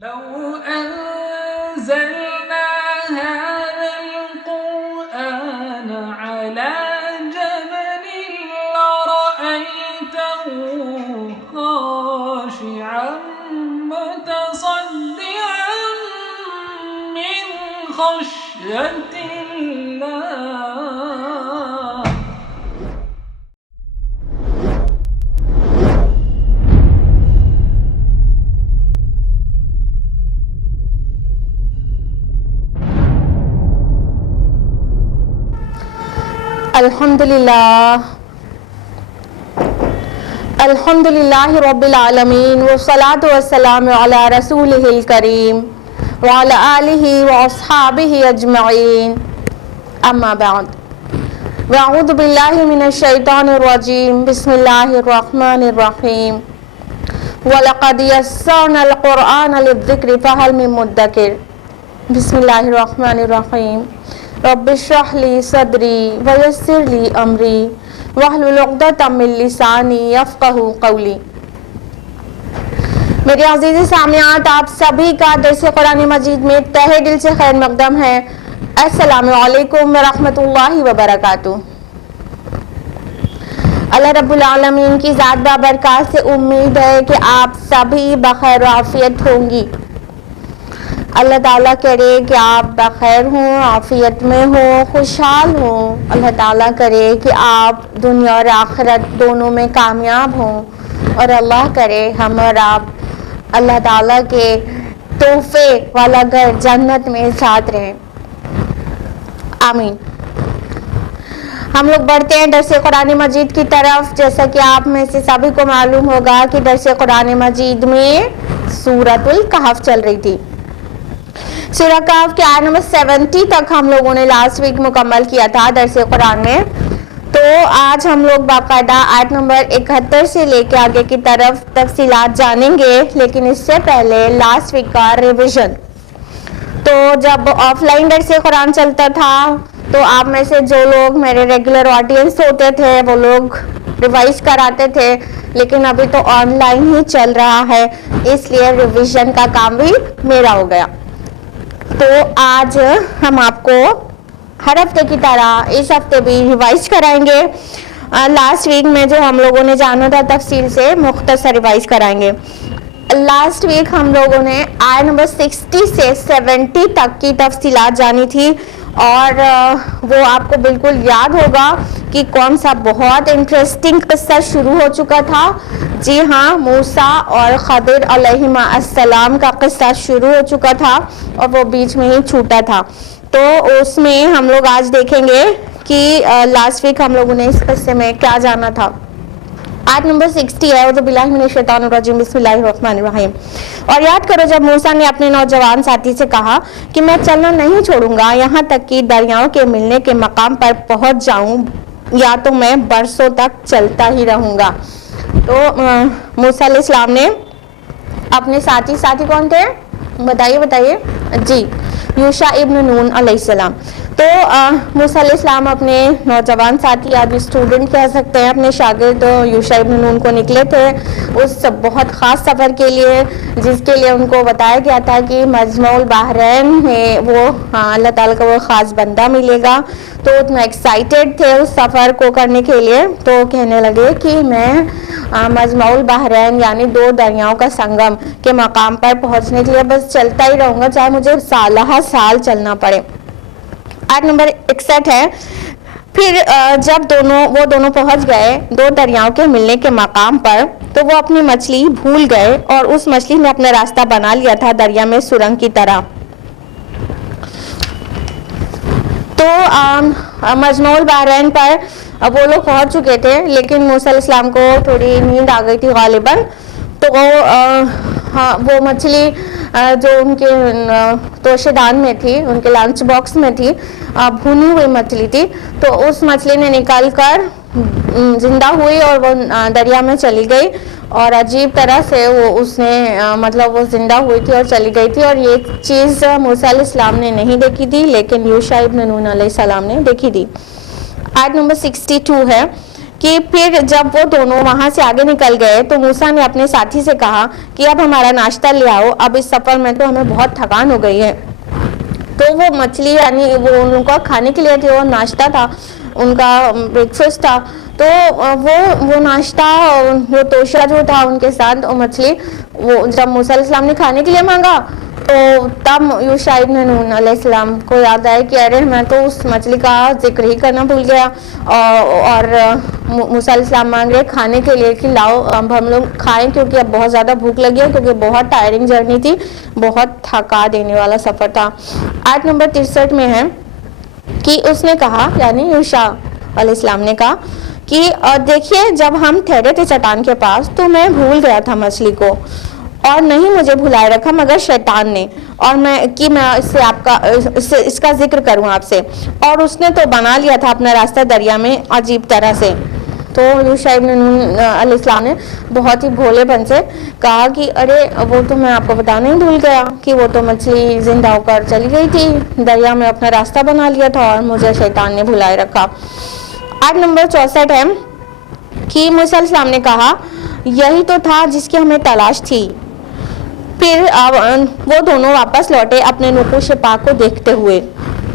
لو أنزلنا هذا القرآن على جبل لرأيته خاشعا متصدعا من خشية الله. الحمدللہ رب العالمین والصلاة والسلام علی رسولہ الکریم وعلی آلہ واصحابہ اجمعین اما بعد واعوذ باللہ من الشیطان الرجیم بسم اللہ الرحمن الرحیم وَلَقَدْ يَسَّرْنَا الْقُرْآنَ لِلذِّكْرِ فَهَلْ مِن مُدَّكِرٍ. بسم اللہ الرحمن الرحیم. رب اشرح لی صدری ویسر لی امری واحلل عقدۃ من لسانی یفقہوا قولی. میرے عزیز سامعات، آپ سبھی کا درس قرآن مجید میں تہہ دل سے خیر مقدم ہے. السلام علیکم ورحمۃ اللہ وبرکاتہ. اللہ رب العالمین کی ذات بابرکات سے امید ہے کہ آپ سبھی بخیر و عافیت ہوں گی. اللہ تعالیٰ کرے کہ آپ بخیر ہوں، عافیت میں ہوں، خوشحال ہوں. اللہ تعالیٰ کرے کہ آپ دنیا اور آخرت دونوں میں کامیاب ہوں، اور اللہ کرے ہم اور آپ اللہ تعالیٰ کے تحفے والا گھر جنت میں ساتھ رہیں. آمین. ہم لوگ بڑھتے ہیں درس قرآن مجید کی طرف. جیسا کہ آپ میں سے سبھی کو معلوم ہوگا کہ درس قرآن مجید میں سورۃ الکہف چل رہی تھی. سورہ کہف کے آیت نمبر 70 تک ہم لوگوں نے لاسٹ ویک مکمل کیا تھا درس قرآن میں. تو آج ہم لوگ باقاعدہ آیت نمبر 71 سے لے کے آگے کی طرف تفصیلات جانیں گے. لیکن اس سے پہلے لاسٹ ویک کا ریویژن. تو جب آف لائن درس قرآن چلتا تھا تو آپ میں سے جو لوگ میرے ریگولر آڈینس ہوتے تھے وہ لوگ ریوائز کراتے تھے، لیکن ابھی تو آن لائن ہی چل رہا ہے، اس لیے ریویژن کا کام بھی میرا ہو گیا. تو آج ہم آپ کو ہر ہفتے کی طرح اس ہفتے بھی ریوائز کرائیں گے. لاسٹ ویک میں جو ہم لوگوں نے جانا تھا تفصیل سے مختصر ریوائز کرائیں گے. لاسٹ ویک ہم لوگوں نے آیت نمبر 60 سے 70 تک کی تفصیلات جانی تھی، اور وہ آپ کو بالکل یاد ہوگا کہ کون سا بہت انٹرسٹنگ قصہ شروع ہو چکا تھا. جی ہاں، موسیٰ اور خضر علیہما السلام کا قصہ شروع ہو چکا تھا اور وہ بیچ میں ہی چھوٹا تھا. تو اس میں ہم لوگ آج دیکھیں گے کہ لاسٹ ویک ہم لوگوں نے اس قصے میں کیا جانا تھا. آیت نمبر 60 ہے. اعوذ باللہ من الشیطان الرجیم بسم اللہ الرحمن الرحیم. اور یاد کرو جب موسیٰ نے اپنے نوجوان ساتھی سے کہا کہ میں چلنا نہیں چھوڑوں گا یہاں تک کہ دریاؤں کے ملنے کے مقام پر پہنچ جاؤں، یا تو میں برسوں تک چلتا ہی رہوں گا. تو موسیٰ علیہ السلام نے اپنے ساتھی کون تھے بتائیے جی، یوشع ابن نون علیہ السلام. تو موسیٰ علیہ السلام اپنے نوجوان ساتھی یا اسٹوڈنٹ کہہ سکتے ہیں، اپنے شاگرد یوشع ابن نون کو نکلے تھے اس بہت خاص سفر کے لیے، جس کے لیے ان کو بتایا گیا تھا کہ مجمع البحرین میں وہ اللہ تعالیٰ کا وہ خاص بندہ ملے گا. تو اتنا ایکسائٹیڈ تھے اس سفر کو کرنے کے لیے. تو کہنے لگے کہ میں مجمع البحرین یعنی دو دریاؤں کا سنگم کے مقام پر پہنچنے کے لیے بس چلتا ہی رہوں گا، چاہے مجھے سالہ سال چلنا پڑے. آیت نمبر 61 ہے. پھر جب وہ دونوں پہنچ گئے دو دریاؤں کے ملنے کے مقام پر تو وہ اپنی مچھلی بھول گئے، اور اس مچھلی نے اپنا راستہ بنا لیا تھا دریا میں سرنگ کی طرح. تو مجمع البحرین پر وہ لوگ پہنچ چکے تھے، لیکن موسیٰ علیہ السلام کو تھوڑی نیند آ گئی تھی غالباً. تو وہ مچھلی جو ان کے توشے دان میں تھی، ان کے لنچ باکس میں تھی، بھونی ہوئی مچھلی تھی. تو اس مچھلی نے نکل کر زندہ ہوئی اور وہ دریا میں چلی گئی، اور عجیب طرح سے وہ زندہ ہوئی تھی اور چلی گئی تھی. اور یہ چیز موسیٰ علیہ السلام نے نہیں دیکھی تھی، لیکن یوشع ابن نون علیہ السلام نے دیکھی تھی. آیت نمبر 62 ہے کہ پھر جب وہ دونوں وہاں سے آگے نکل گئے تو موسیٰ نے اپنے ساتھی سے کہا کہ اب ہمارا ناشتہ لے آؤ، اب اس سفر میں تو ہمیں بہت تھکان ہو گئی ہے۔ تو وہ مچھلی یعنی وہ ان کا کھانے کے لیے تھی، وہ ناشتہ تھا، ان کا بریکفاسٹ تھا، تو وہ ناشتہ، وہ توشہ جو تھا ان کے ساتھ، وہ مچھلی، وہ جب موسیٰ علیہ السلام نے کھانے کے لیے مانگا تو تب یوشع ابن نون علیہ السلام کو یاد آیا کہ ارے میں تو اس مچھلی کا ذکر ہی کرنا بھول گیا، اور موسیٰ علیہ السلام مانگ رہے کھانے کے لیے کہ لاؤ اب ہم لوگ کھائیں، کیونکہ اب بہت زیادہ بھوک لگی ہے، کیونکہ بہت ٹائرنگ جرنی تھی، بہت تھکا دینے والا سفر تھا۔ آیت نمبر 63 میں ہے کہ اس نے کہا، یعنی یوشع علیہ السلام نے کہا کہ دیکھیے جب ہم ٹھہرے تھے چٹان کے پاس تو میں بھول گیا تھا مچھلی کو، اور نہیں مجھے بھلائے رکھا مگر شیطان نے، اور میں اس کا ذکر کروں آپ سے، اور اس نے تو بنا لیا تھا اپنا راستہ دریا میں عجیب طرح سے۔ تو یوشع ابن نون علیہ السلام نے بہت ہی بھولے پن سے کہا کہ ارے وہ تو میں آپ کو بتانا ہی بھول گیا کہ وہ تو مچھلی زندہ ہو کر چلی گئی تھی، دریا میں اپنا راستہ بنا لیا تھا اور مجھے شیطان نے بھلائے رکھا۔ آیت نمبر 64 ہے کہ موسیٰ علیہ السلام نے کہا یہی تو تھا جس کی ہمیں تلاش تھی۔ پھر وہ دونوں واپس لوٹے اپنے نقوش پاک کو دیکھتے ہوئے،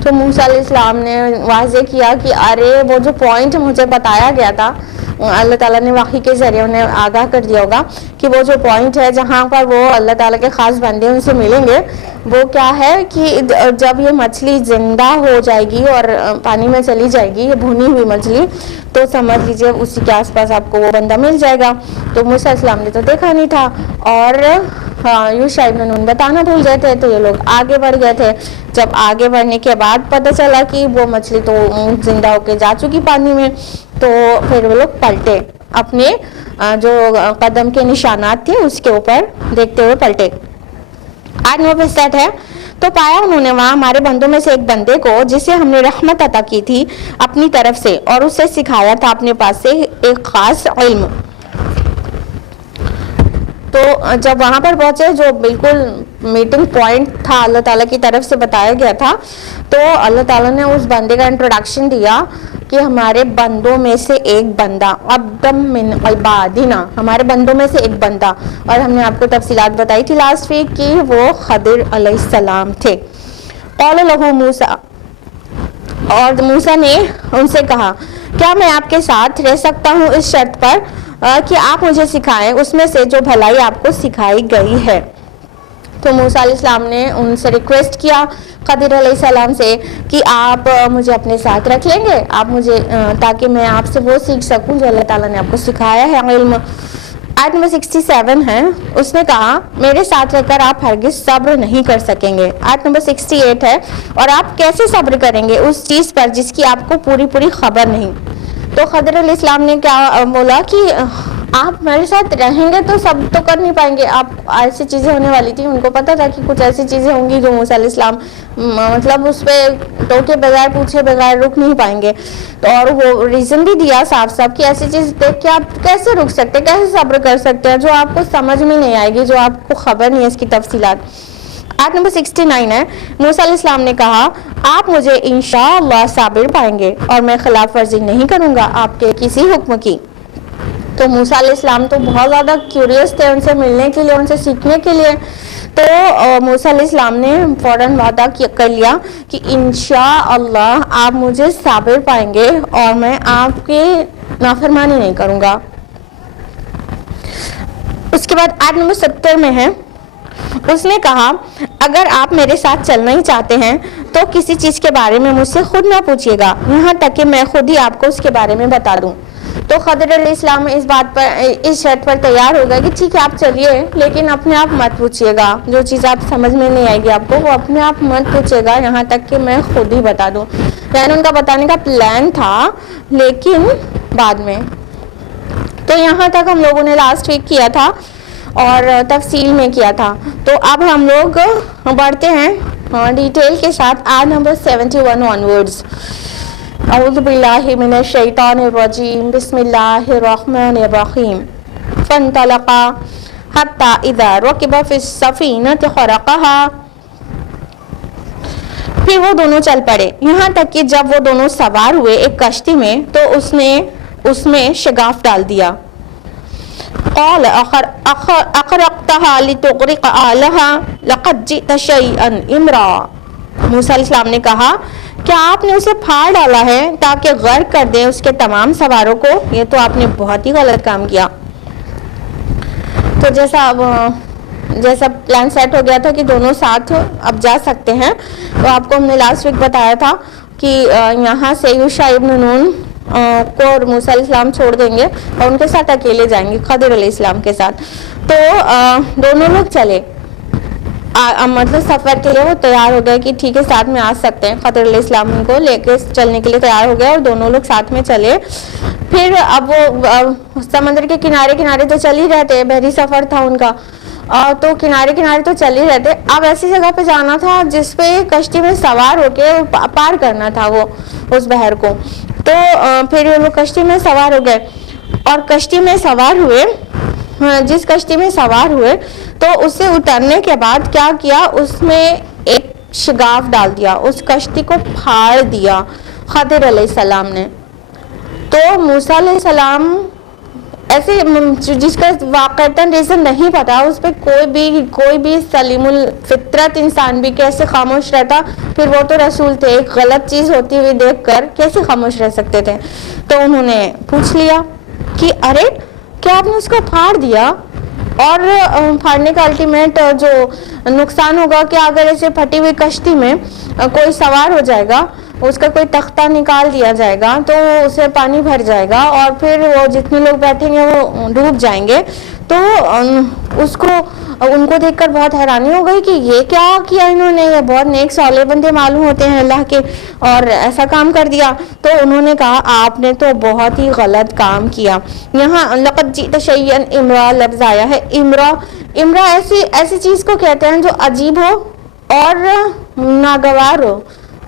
تو موسیٰ علیہ السلام نے واضح کیا کہ ارے وہ جو پوائنٹ مجھے بتایا گیا تھا، اللہ تعالیٰ نے وحی کے ذریعے انہیں آگاہ کر دیا ہوگا کہ وہ جو پوائنٹ ہے جہاں پر وہ اللہ تعالیٰ کے خاص بندے ان سے ملیں گے، وہ کیا ہے کہ جب یہ مچھلی زندہ ہو جائے گی اور پانی میں چلی جائے گی، یہ بھونی ہوئی مچھلی، تو سمجھ لیجیے اسی کے آس پاس آپ کو وہ بندہ مل جائے گا۔ تو موسیٰ علیہ السلام نے تو دیکھا نہیں تھا، اور یوشع ابن نون بتانا بھول گئے تھے، تو یہ لوگ آگے بڑھ گئے تھے۔ جب آگے بڑھنے کے بعد پتہ چلا کہ وہ مچھلی تو زندہ ہو کے جا چکی پانی میں، تو پھر وہ لوگ پلٹے، اپنے جو قدم کے نشانات تھے اس کے اوپر دیکھتے ہوئے پلٹے۔ آج نمبر 67 ہے، تو پایا انہوں نے وہاں ہمارے بندوں میں سے ایک بندے کو جسے ہم نے رحمت عطا کی تھی اپنی طرف سے، اور اسے سکھایا تھا اپنے پاس سے ایک خاص علم۔ تو جب وہاں پر پہنچے، جو بالکل میٹنگ پوائنٹ تھا اللہ تعالیٰ کی طرف سے بتایا گیا تھا، تو اللہ تعالیٰ نے اس بندے کا انٹروڈکشن دیا کہ ہمارے بندوں میں سے ایک بندہ، عبدم من عبادنا، ہمارے بندوں میں سے ایک بندہ، اور ہم نے آپ کو تفصیلات بتائی تھی لاسٹ ویک کہ وہ خضر علیہ السلام تھے۔ قال لہ موسیٰ، اور موسیٰ نے ان سے کہا کیا میں آپ کے ساتھ رہ سکتا ہوں اس شرط پر کہ آپ مجھے سکھائیں اس میں سے جو بھلائی آپ کو سکھائی گئی ہے۔ تو موسیٰ علیہ السلام نے ان سے ریکویسٹ کیا خضر علیہ السلام سے کہ آپ مجھے اپنے ساتھ رکھ لیں گے، آپ مجھے تاکہ میں آپ سے وہ سیکھ سکوں جو اللہ تعالیٰ نے آپ کو سکھایا ہے علم۔ آیت نمبر 67 ہے، اس نے کہا میرے ساتھ رہ کر آپ ہرگز صبر نہیں کر سکیں گے۔ آیت نمبر 68 ہے، اور آپ کیسے صبر کریں گے اس چیز پر جس کی آپ کو پوری خبر نہیں۔ تو خضر علیہ السلام نے کیا بولا کہ آپ میرے ساتھ رہیں گے تو سب تو کر نہیں پائیں گے، آپ ایسی چیزیں ہونے والی تھی، ان کو پتہ تھا کہ کچھ ایسی چیزیں ہوں گی جو موسیٰ علیہ السلام مطلب اس پہ ٹوکے بغیر پوچھے بغیر رک نہیں پائیں گے، تو اور وہ ریزن بھی دیا صاف صاف کہ ایسی چیز دیکھ کے آپ کیسے رک سکتے، کیسے صبر کر سکتے ہیں جو آپ کو سمجھ میں نہیں آئے گی، جو آپ کو خبر نہیں ہے اس کی تفصیلات۔ آیت نمبر 69 ہے، موسیٰ علیہ السلام نے کہا آپ مجھے انشاءاللہ صابر پائیں گے اور میں خلاف ورزی نہیں کروں گا آپ کے کسی حکم کی۔ تو موسیٰ علیہ السلام تو بہت زیادہ کیوریس تھے ان سے ملنے کے لیے، ان سے سیکھنے کے لیے، تو موسیٰ علیہ السلام نے فوراً وعدہ کر لیا کہ انشاءاللہ آپ مجھے صابر پائیں گے اور میں آپ کی نافرمانی نہیں کروں گا۔ اس کے بعد آیت نمبر 70 میں ہے، اس نے کہا اگر آپ میرے ساتھ چلنا ہی چاہتے ہیں تو کسی چیز کے بارے میں مجھ سے خود نہ پوچھیے گا، یہاں تک کہ میں خود ہی آپ کو اس کے بارے میں بتا دوں۔ تو خضر علیہ السلام اس بات پر، اس شرط پر تیار ہو گئے کہ ٹھیک ہے آپ چلیے، لیکن اپنے آپ مت پوچھیے گا، جو چیز آپ سمجھ میں نہیں آئے گی آپ کو وہ اپنے آپ مت پوچھیے گا، یہاں تک کہ میں خود ہی بتا دوں۔ یعنی ان کا بتانے کا پلان تھا لیکن بعد میں۔ تو یہاں تک ہم لوگوں نے لاسٹ ویک کیا تھا اور تفصیل میں کیا تھا، تو اب ہم لوگ بڑھتے ہیں ڈیٹیل کے ساتھ آیت نمبر 71 آنورڈز۔ اعوذ باللہ من الشیطان الرجیم، بسم اللہ الرحمن الرحیم۔ فانطلقا حتی اذا رکب فی السفینۃ خرقها، پھر وہ دونوں چل پڑے یہاں تک کہ جب وہ دونوں سوار ہوئے ایک کشتی میں تو اس نے اس میں شگاف ڈال دیا. قال اقرقتها لتغرق اهلها لقد جئت شيئا امرا. موسیٰ علیہ السلام نے کہا کیا آپ نے اسے پھاڑ ڈالا ہے تاکہ غرق کر دیں اس کے تمام سواروں کو؟ یہ تو آپ نے بہت ہی غلط کام کیا. تو جیسا پلان سیٹ ہو گیا تھا کہ دونوں ساتھ اب جا سکتے ہیں، تو آپ کو ہم نے لاسٹ ویک بتایا تھا کہ یہاں سے یوشع ابن نون کو اور موسیٰ علیہ السلام چھوڑ دیں گے اور ان کے ساتھ اکیلے جائیں گے خضر علیہ السلام کے ساتھ. تو دونوں لوگ چلے، مطلب سفر کے لیے وہ تیار ہو گئے کہ ٹھیک ہے ساتھ میں آ سکتے ہیں. خضر علیہ السلام ان کو لے کے چلنے کے لیے تیار ہو گئے اور دونوں لوگ ساتھ میں چلے. پھر اب وہ سمندر کے کنارے تو چل ہی رہتے، بحری سفر تھا ان کا، تو کنارے تو چل ہی رہتے. اب ایسی جگہ پہ جانا تھا جس پہ کشتی میں سوار ہو کے پار کرنا تھا وہ اس بحر کو. تو پھر وہ کشتی میں سوار ہو گئے اور کشتی میں سوار ہوئے، جس کشتی میں سوار ہوئے تو اس سے اترنے کے بعد کیا کیا، اس میں ایک شگاف ڈال دیا، اس کشتی کو پھاڑ دیا خضر علیہ السلام نے. تو موسیٰ علیہ السلام ایسے جس کا واقعتاً ریزن نہیں پتا، اس پہ کوئی بھی سلیم الفطرت انسان بھی کیسے خاموش رہتا؟ پھر وہ تو رسول تھے، ایک غلط چیز ہوتی ہوئی دیکھ کر کیسے خاموش رہ سکتے تھے؟ تو انہوں نے پوچھ لیا کہ ارے کیا آپ نے اس کو پھاڑ دیا؟ اور پھاڑنے کا الٹیمیٹ جو نقصان ہوگا کہ اگر ایسے پھٹی ہوئی کشتی میں کوئی سوار ہو جائے گا، اس کا کوئی تختہ نکال دیا جائے گا تو اسے پانی بھر جائے گا اور پھر وہ جتنے لوگ بیٹھیں گے وہ ڈوب جائیں گے. تو ان کو دیکھ کر بہت حیرانی ہو گئی کہ یہ کیا کیا انہوں نے، یہ بہت نیک صالح بندے معلوم ہوتے ہیں اللہ کے، اور ایسا کام کر دیا. تو انہوں نے کہا آپ نے تو بہت ہی غلط کام کیا. یہاں لقد جئت شیئا امرا لفظ آیا ہے. امرا ایسی چیز کو کہتے ہیں جو عجیب ہو اور ناگوار ہو،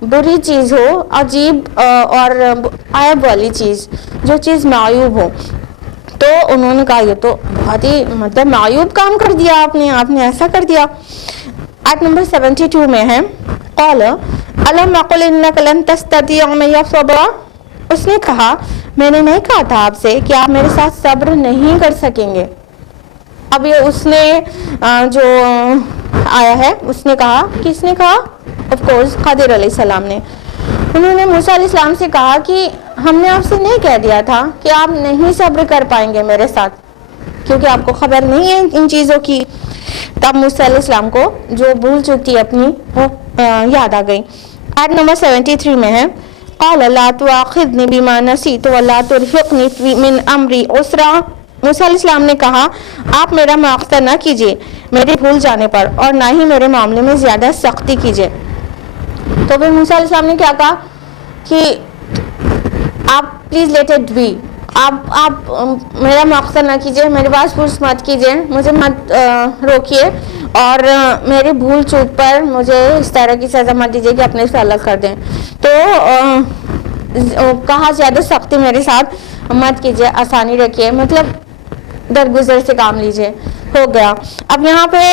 بری چیز ہو، عجیب اور عیب والی چیز، جو چیز معیوب ہو. تو انہوں نے کہا یہ تو بہت ہی مطلب معیوب کام کر دیا آپ نے ایسا کر دیا. آیت نمبر 72 میں ہے قال الم اقل انک لن تستطیع معی صبرا. اس نے کہا میں نے نہیں کہا تھا آپ سے کہ آپ میرے ساتھ صبر نہیں کر سکیں گے. اب یہ اس نے جو آیا ہے اس نے کہا، کس نے کہا؟ آف کورس خضر علیہ السلام نے. انہوں نے موسیٰ علیہ السلام سے کہا کہ ہم نے آپ سے نہیں کہہ دیا تھا کہ آپ نہیں صبر کر پائیں گے میرے ساتھ، کیونکہ آپ کو خبر نہیں ہے ان چیزوں کی. تب موسیٰ علیہ السلام کو جو بھول چکی اپنی وہ یاد آ گئی. آیت نمبر 73 میں ہے قال لا تؤاخذنی بما نسیت ولا ترهقنی من امری عسرا. موسیٰ علیہ السلام نے کہا آپ میرا مواخذہ نہ کیجیے میرے بھول جانے پر، اور نہ ہی میرے معاملے میں زیادہ سختی کیجیے. تو پھر موسیٰ علیہ السلام نے کیا کہا کہ آپ پلیز لیٹ اٹ بی، آپ میرا مواخذہ نہ کیجیے، میرے پاس پوچھ مت کیجیے، مجھے مت روکیے، اور میری بھول چوک پر مجھے اس طرح کی سزا مت دیجیے کہ اپنے سے الگ کر دیں. تو کہا زیادہ سختی میرے ساتھ مت کیجیے، آسانی رکھیے، مطلب درگزر سے کام لیجیے. ہو گیا. اب یہاں پہ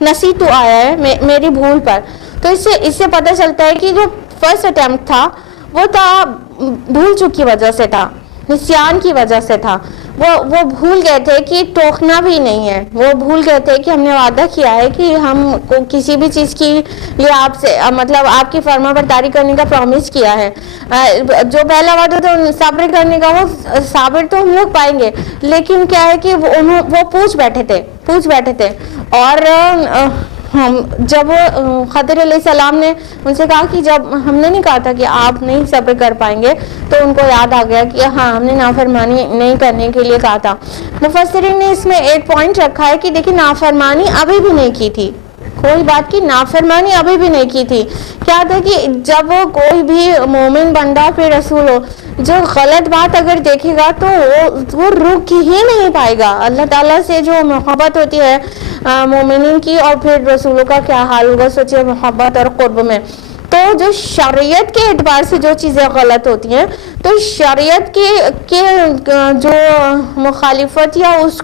نسیتو آیا ہے میری بھول پر، تو اس سے پتہ چلتا ہے کہ جو فرسٹ اٹیمپٹ تھا وہ تھا بھول چوک کی وجہ سے تھا، نسیان کی وجہ سے تھا. وہ بھول گئے تھے کہ ٹوکنا بھی نہیں ہے، وہ بھول گئے تھے کہ ہم نے وعدہ کیا ہے کہ ہم کو کسی بھی چیز کی لیے آپ سے مطلب آپ کی فرما برداری کرنے کا پرومس کیا ہے. جو پہلا وعدہ تھا صبر کرنے کا، وہ صابر تو ہم لوگ پائیں گے، لیکن کیا ہے کہ وہ پوچھ بیٹھے تھے. اور جب خضر علیہ السلام نے ان سے کہا کہ جب ہم نے نہیں کہا تھا کہ آپ نہیں صبر کر پائیں گے، تو ان کو یاد آ گیا کہ ہاں ہم نے نافرمانی نہیں کرنے کے لیے کہا تھا. مفسرین نے اس میں ایک پوائنٹ رکھا ہے کہ دیکھیں نافرمانی ابھی بھی نہیں کی تھی، کوئی بات کی نافرمانی ابھی بھی نہیں کی تھی. کیا تھا کہ جب وہ کوئی بھی مومن بندہ پھر رسول ہو جو غلط بات اگر دیکھے گا تو وہ رک ہی نہیں پائے گا. اللہ تعالیٰ سے جو محبت ہوتی ہے مومنین کی، اور پھر رسولوں کا کیا حال ہوگا سوچے محبت اور قرب میں. تو جو شریعت کے اعتبار سے جو چیزیں غلط ہوتی ہیں تو تو شریعت کے جو مخالفت یا اس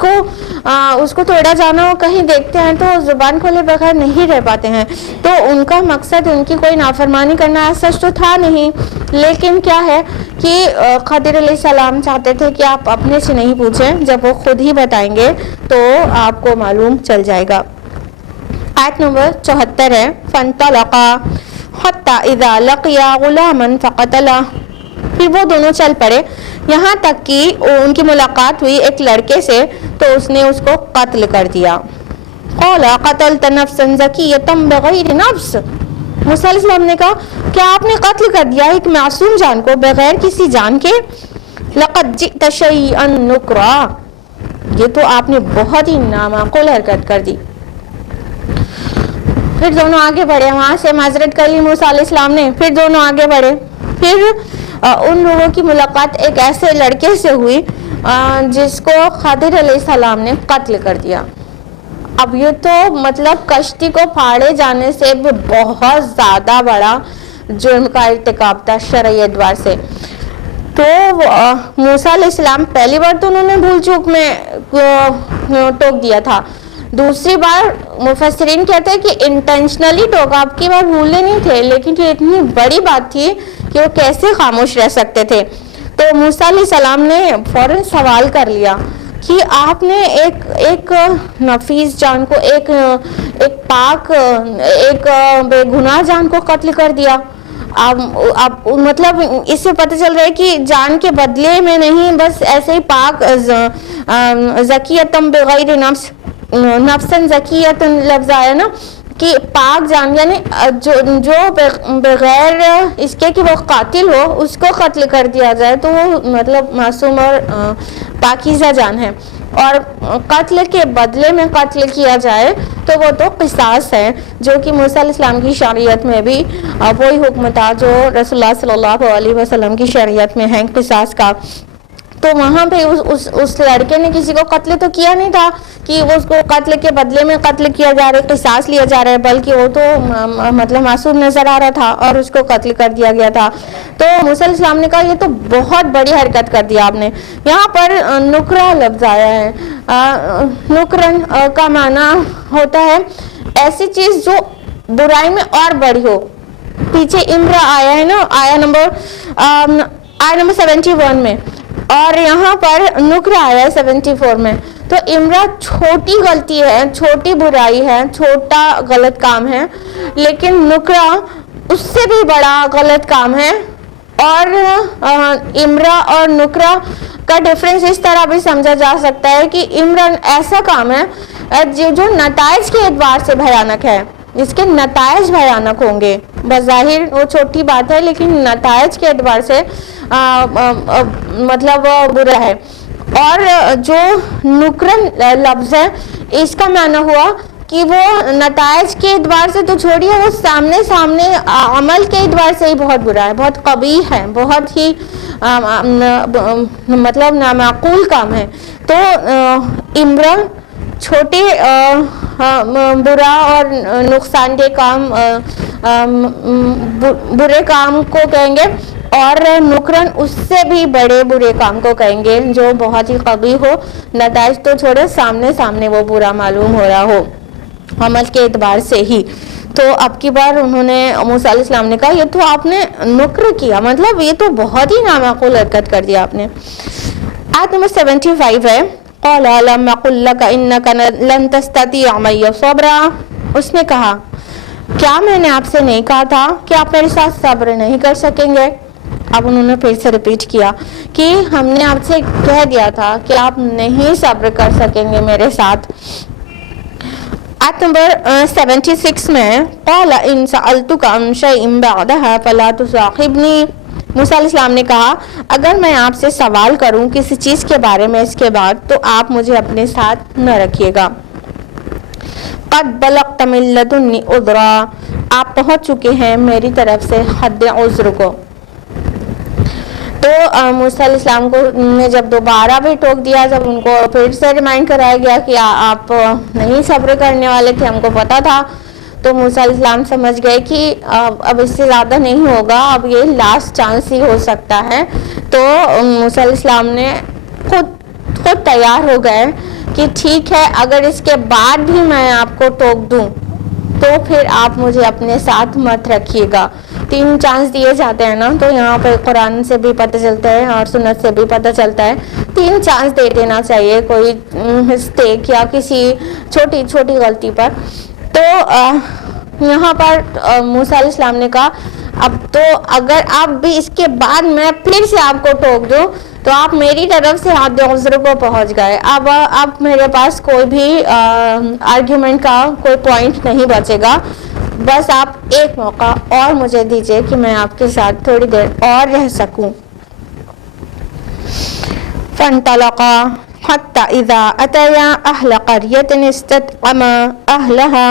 کو توڑا جانا وہ کہیں دیکھتے ہیں تو زبان کھولے بغیر نہیں رہ پاتے ہیں. تو ان کا مقصد ان کی کوئی نافرمانی کرنا سچ تو تھا نہیں, لیکن کیا ہے کہ خضر علیہ السلام چاہتے تھے کہ آپ اپنے سے نہیں پوچھیں, جب وہ خود ہی بتائیں گے تو آپ کو معلوم چل جائے گا. آیت نمبر 74 ہے فانطلقا حتی اذا لقیا غلاما فقتلا. پھر وہ دونوں چل پڑے یہاں تک کہ ان کی ملاقات ہوئی ایک لڑکے سے تو اس نے اس کو قتل کر دیا. قال قتلت نفسا زکیۃ بغیر نفس. موسیٰ علیہ السلام نے کہا کیا آپ نے قتل کر دیا ایک معصوم جان کو بغیر کسی جان کے؟ لقد جئت شیئا نکرا. یہ تو آپ نے بہت ہی نامعقول حرکت کر دی. پھر دونوں آگے بڑھے, وہاں سے معذرت کر لی موسیٰ علیہ السلام نے. پھر دونوں آگے بڑھے, پھر ان لوگوں کی ملاقات ایک ایسے لڑکے سے ہوئی جس کو خضر علیہ السلام نے قتل کر دیا. اب یہ تو مطلب کشتی کو پھاڑے جانے سے بھی بہت زیادہ بڑا جرم کا ارتکاب تھا شرعی اعتبار سے. تو موسیٰ علیہ السلام پہلی بار تو انہوں نے بھول چوک میں ٹوک دیا تھا, دوسری بار مفسرین کہتے ہیں کہ انٹینشنلی ٹوکا, اب کی بار بھولنے نہیں تھے, لیکن یہ اتنی بڑی بات تھی کہ وہ کیسے خاموش رہ سکتے تھے. تو موسیٰ علیہ السلام نے فوراً سوال کر لیا کہ آپ نے ایک نفیس جان کو, ایک پاک, ایک بے گناہ جان کو قتل کر دیا. اب مطلب اس سے پتہ چل رہا ہے کہ جان کے بدلے میں نہیں, بس ایسے ہی پاک زکیۃ بغیر نفس, نفسن زکیۃ لفظ آیا نا کہ پاک جان, یعنی جو بغیر اس کے کہ وہ قاتل ہو اس کو قتل کر دیا جائے تو وہ مطلب معصوم اور پاکیزہ جان ہے. اور قتل کے بدلے میں قتل کیا جائے تو وہ تو قصاص ہے, جو کہ موسیٰ علیہ السلام کی شریعت میں بھی وہی حکم تھا جو رسول اللہ صلی اللہ علیہ وسلم کی شریعت میں ہے قصاص کا. تو وہاں پہ اس لڑکے نے کسی کو قتل تو کیا نہیں تھا کہ وہ اس کو قتل کے بدلے میں قتل کیا جا رہا ہے, قصاص لیا جا رہا ہے, بلکہ وہ تو مطلب معصوم نظر آ رہا تھا اور اس کو قتل کر دیا گیا تھا. تو موسیٰ علیہ السلام نے کہا یہ تو بہت بڑی حرکت کر دیا آپ نے. یہاں پر نکرا لفظ آیا ہے. نکرن کا معنی ہوتا ہے ایسی چیز جو برائی میں اور بڑی ہو. پیچھے امرا آیا ہے نا آیا نمبر 71 میں, اور یہاں پر نکرا آیا ہے 74 میں. تو امرا چھوٹی غلطی ہے, چھوٹی برائی ہے, چھوٹا غلط کام ہے, لیکن نکرا اس سے بھی بڑا غلط کام ہے. اور امرا اور نکرا کا ڈفرینس اس طرح بھی سمجھا جا سکتا ہے کہ امرا ایسا کام ہے جو نتائج کے اعتبار سے بھیانک ہے, اس کے نتائج بھیانک ہوں گے. بظاہر وہ چھوٹی بات ہے لیکن نتائج کے اعتبار سے مطلب برا ہے. اور جو نکرن لفظ ہے اس کا معنی ہوا کہ وہ نتائج کے اعتبار سے تو چھوڑیے, وہ سامنے عمل کے اعتبار سے ہی بہت برا ہے, بہت قبیح ہے, بہت ہی مطلب نامعقول کام ہے. تو امرا چھوٹے برا اور نقصان دہ کام, برے کام کو کہیں گے, اور نکرن اس سے بھی بڑے برے کام کو کہیں گے جو بہت ہی قبیح ہو, نتائج تو چھوڑے سامنے وہ برا معلوم ہو رہا ہو عمل کے اعتبار سے ہی. تو اب کی بار انہوں نے موسیٰ علیہ السلام نے کہا یہ تو آپ نے نکر کیا, مطلب یہ تو بہت ہی نامعقول حرکت کر دیا آپ نے. آیت نمبر 75 ہے قال لم اقل لك انك لن تستطيع معي صبرا. اس نے کہا کیا میں نے آپ سے نہیں کہا تھا کہ آپ میرے ساتھ صبر نہیں کر سکیں گے. اب انہوں نے پھر سے ریپیٹ کیا کہ ہم نے آپ سے کہہ دیا تھا کہ آپ نہیں صبر کر سکیں گے میرے ساتھ. آیت نمبر 76 میں قال ان سألتك عن شيء بعدها فلا تصاحبني. موسیٰ علیہ السلام نے کہا اگر میں آپ سے سوال کروں کسی چیز کے بارے میں اس کے بعد تو آپ مجھے اپنے ساتھ نہ رکھیے گا. قد بلغت من لدنی عذرا. آپ پہنچ چکے ہیں میری طرف سے حد عذر کو. تو موسیٰ علیہ السلام کو نے جب دوبارہ بھی ٹوک دیا, جب ان کو پھر سے ریمائنڈ کرایا گیا کہ آپ نہیں صبر کرنے والے تھے, ہم کو پتا تھا, تو موسیٰ علیہ السلام سمجھ گئے کہ اب اس سے زیادہ نہیں ہوگا، اب یہ لاسٹ چانس ہی ہو سکتا ہے. تو موسیٰ علیہ السلام نے خود تیار ہو گئے کہ ٹھیک ہے، اگر اس کے بعد بھی میں آپ کو ٹوک دوں تو پھر آپ مجھے اپنے ساتھ مت رکھیے گا. 3 چانس دیے جاتے ہیں نا، تو یہاں پہ قرآن سے بھی پتہ چلتا ہے اور سنت سے بھی پتہ چلتا ہے 3 چانس دے دینا چاہیے کوئی مسٹیک یا کسی چھوٹی غلطی پر. تو یہاں پر موسیٰ علیہ السلام نے کہا اب تو اگر آپ بھی اس کے بعد میں پھر سے آپ کو ٹوک دوں تو آپ میری طرف سے حد عذر کو پہنچ گئے. اب میرے پاس کوئی بھی آرگیومنٹ کا کوئی پوائنٹ نہیں بچے گا. بس آپ ایک موقع اور مجھے دیجئے کہ میں آپ کے ساتھ تھوڑی دیر اور رہ سکوں. فانطلقا حتى اذا اتيا اهل قرية استطعما اهلها.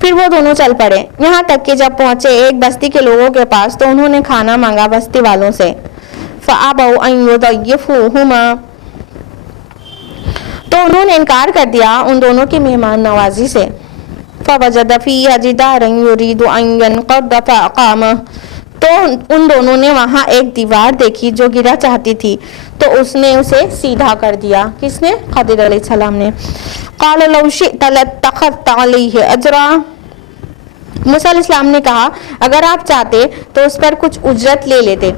پھر وہ دونوں چل پڑے یہاں تک کہ جب پہنچے ایک بستی کے لوگوں کے پاس تو انہوں نے کھانا مانگا بستی والوں سے. فابوا ان يضيفوهما. تو انہوں نے انکار کر دیا ان دونوں کی مہمان نوازی سے. فوجد فيها جدارا يريد ان ينقض فاقامه. تو ان دونوں نے وہاں ایک دیوار دیکھی جو گرا چاہتی تھی تو اس نے اسے سیدھا کر دیا. کس نے؟ خضر علیہ السلام نے. قال لو شئت لاتخذت عليه اجرا. موسیٰ علیہ السلام نے کہا اگر آپ چاہتے تو اس پر کچھ اجرت لے لیتے.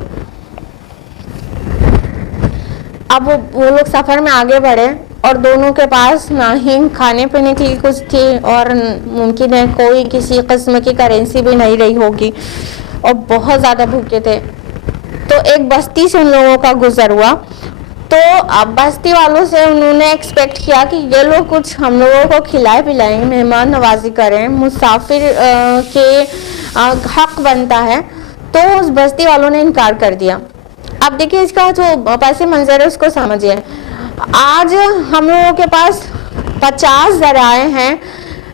اب وہ لوگ سفر میں آگے بڑھے اور دونوں کے پاس نہ ہی کھانے پینے کی کچھ تھی اور ممکن ہے کوئی کسی قسم کی کرنسی بھی نہیں رہی ہوگی اور بہت زیادہ بھوکے تھے. تو ایک بستی سے ان لوگوں کا گزر ہوا تو اب بستی والوں سے انہوں نے ایکسپیکٹ کیا کہ یہ لوگ کچھ ہم لوگوں کو کھلائے پلائیں، مہمان نوازی کریں، مسافر کے حق بنتا ہے. تو اس بستی والوں نے انکار کر دیا. اب دیکھیں اس کا جو پس منظر ہے اس کو سمجھیں. آج ہم لوگوں کے پاس 50 ذرائع ہیں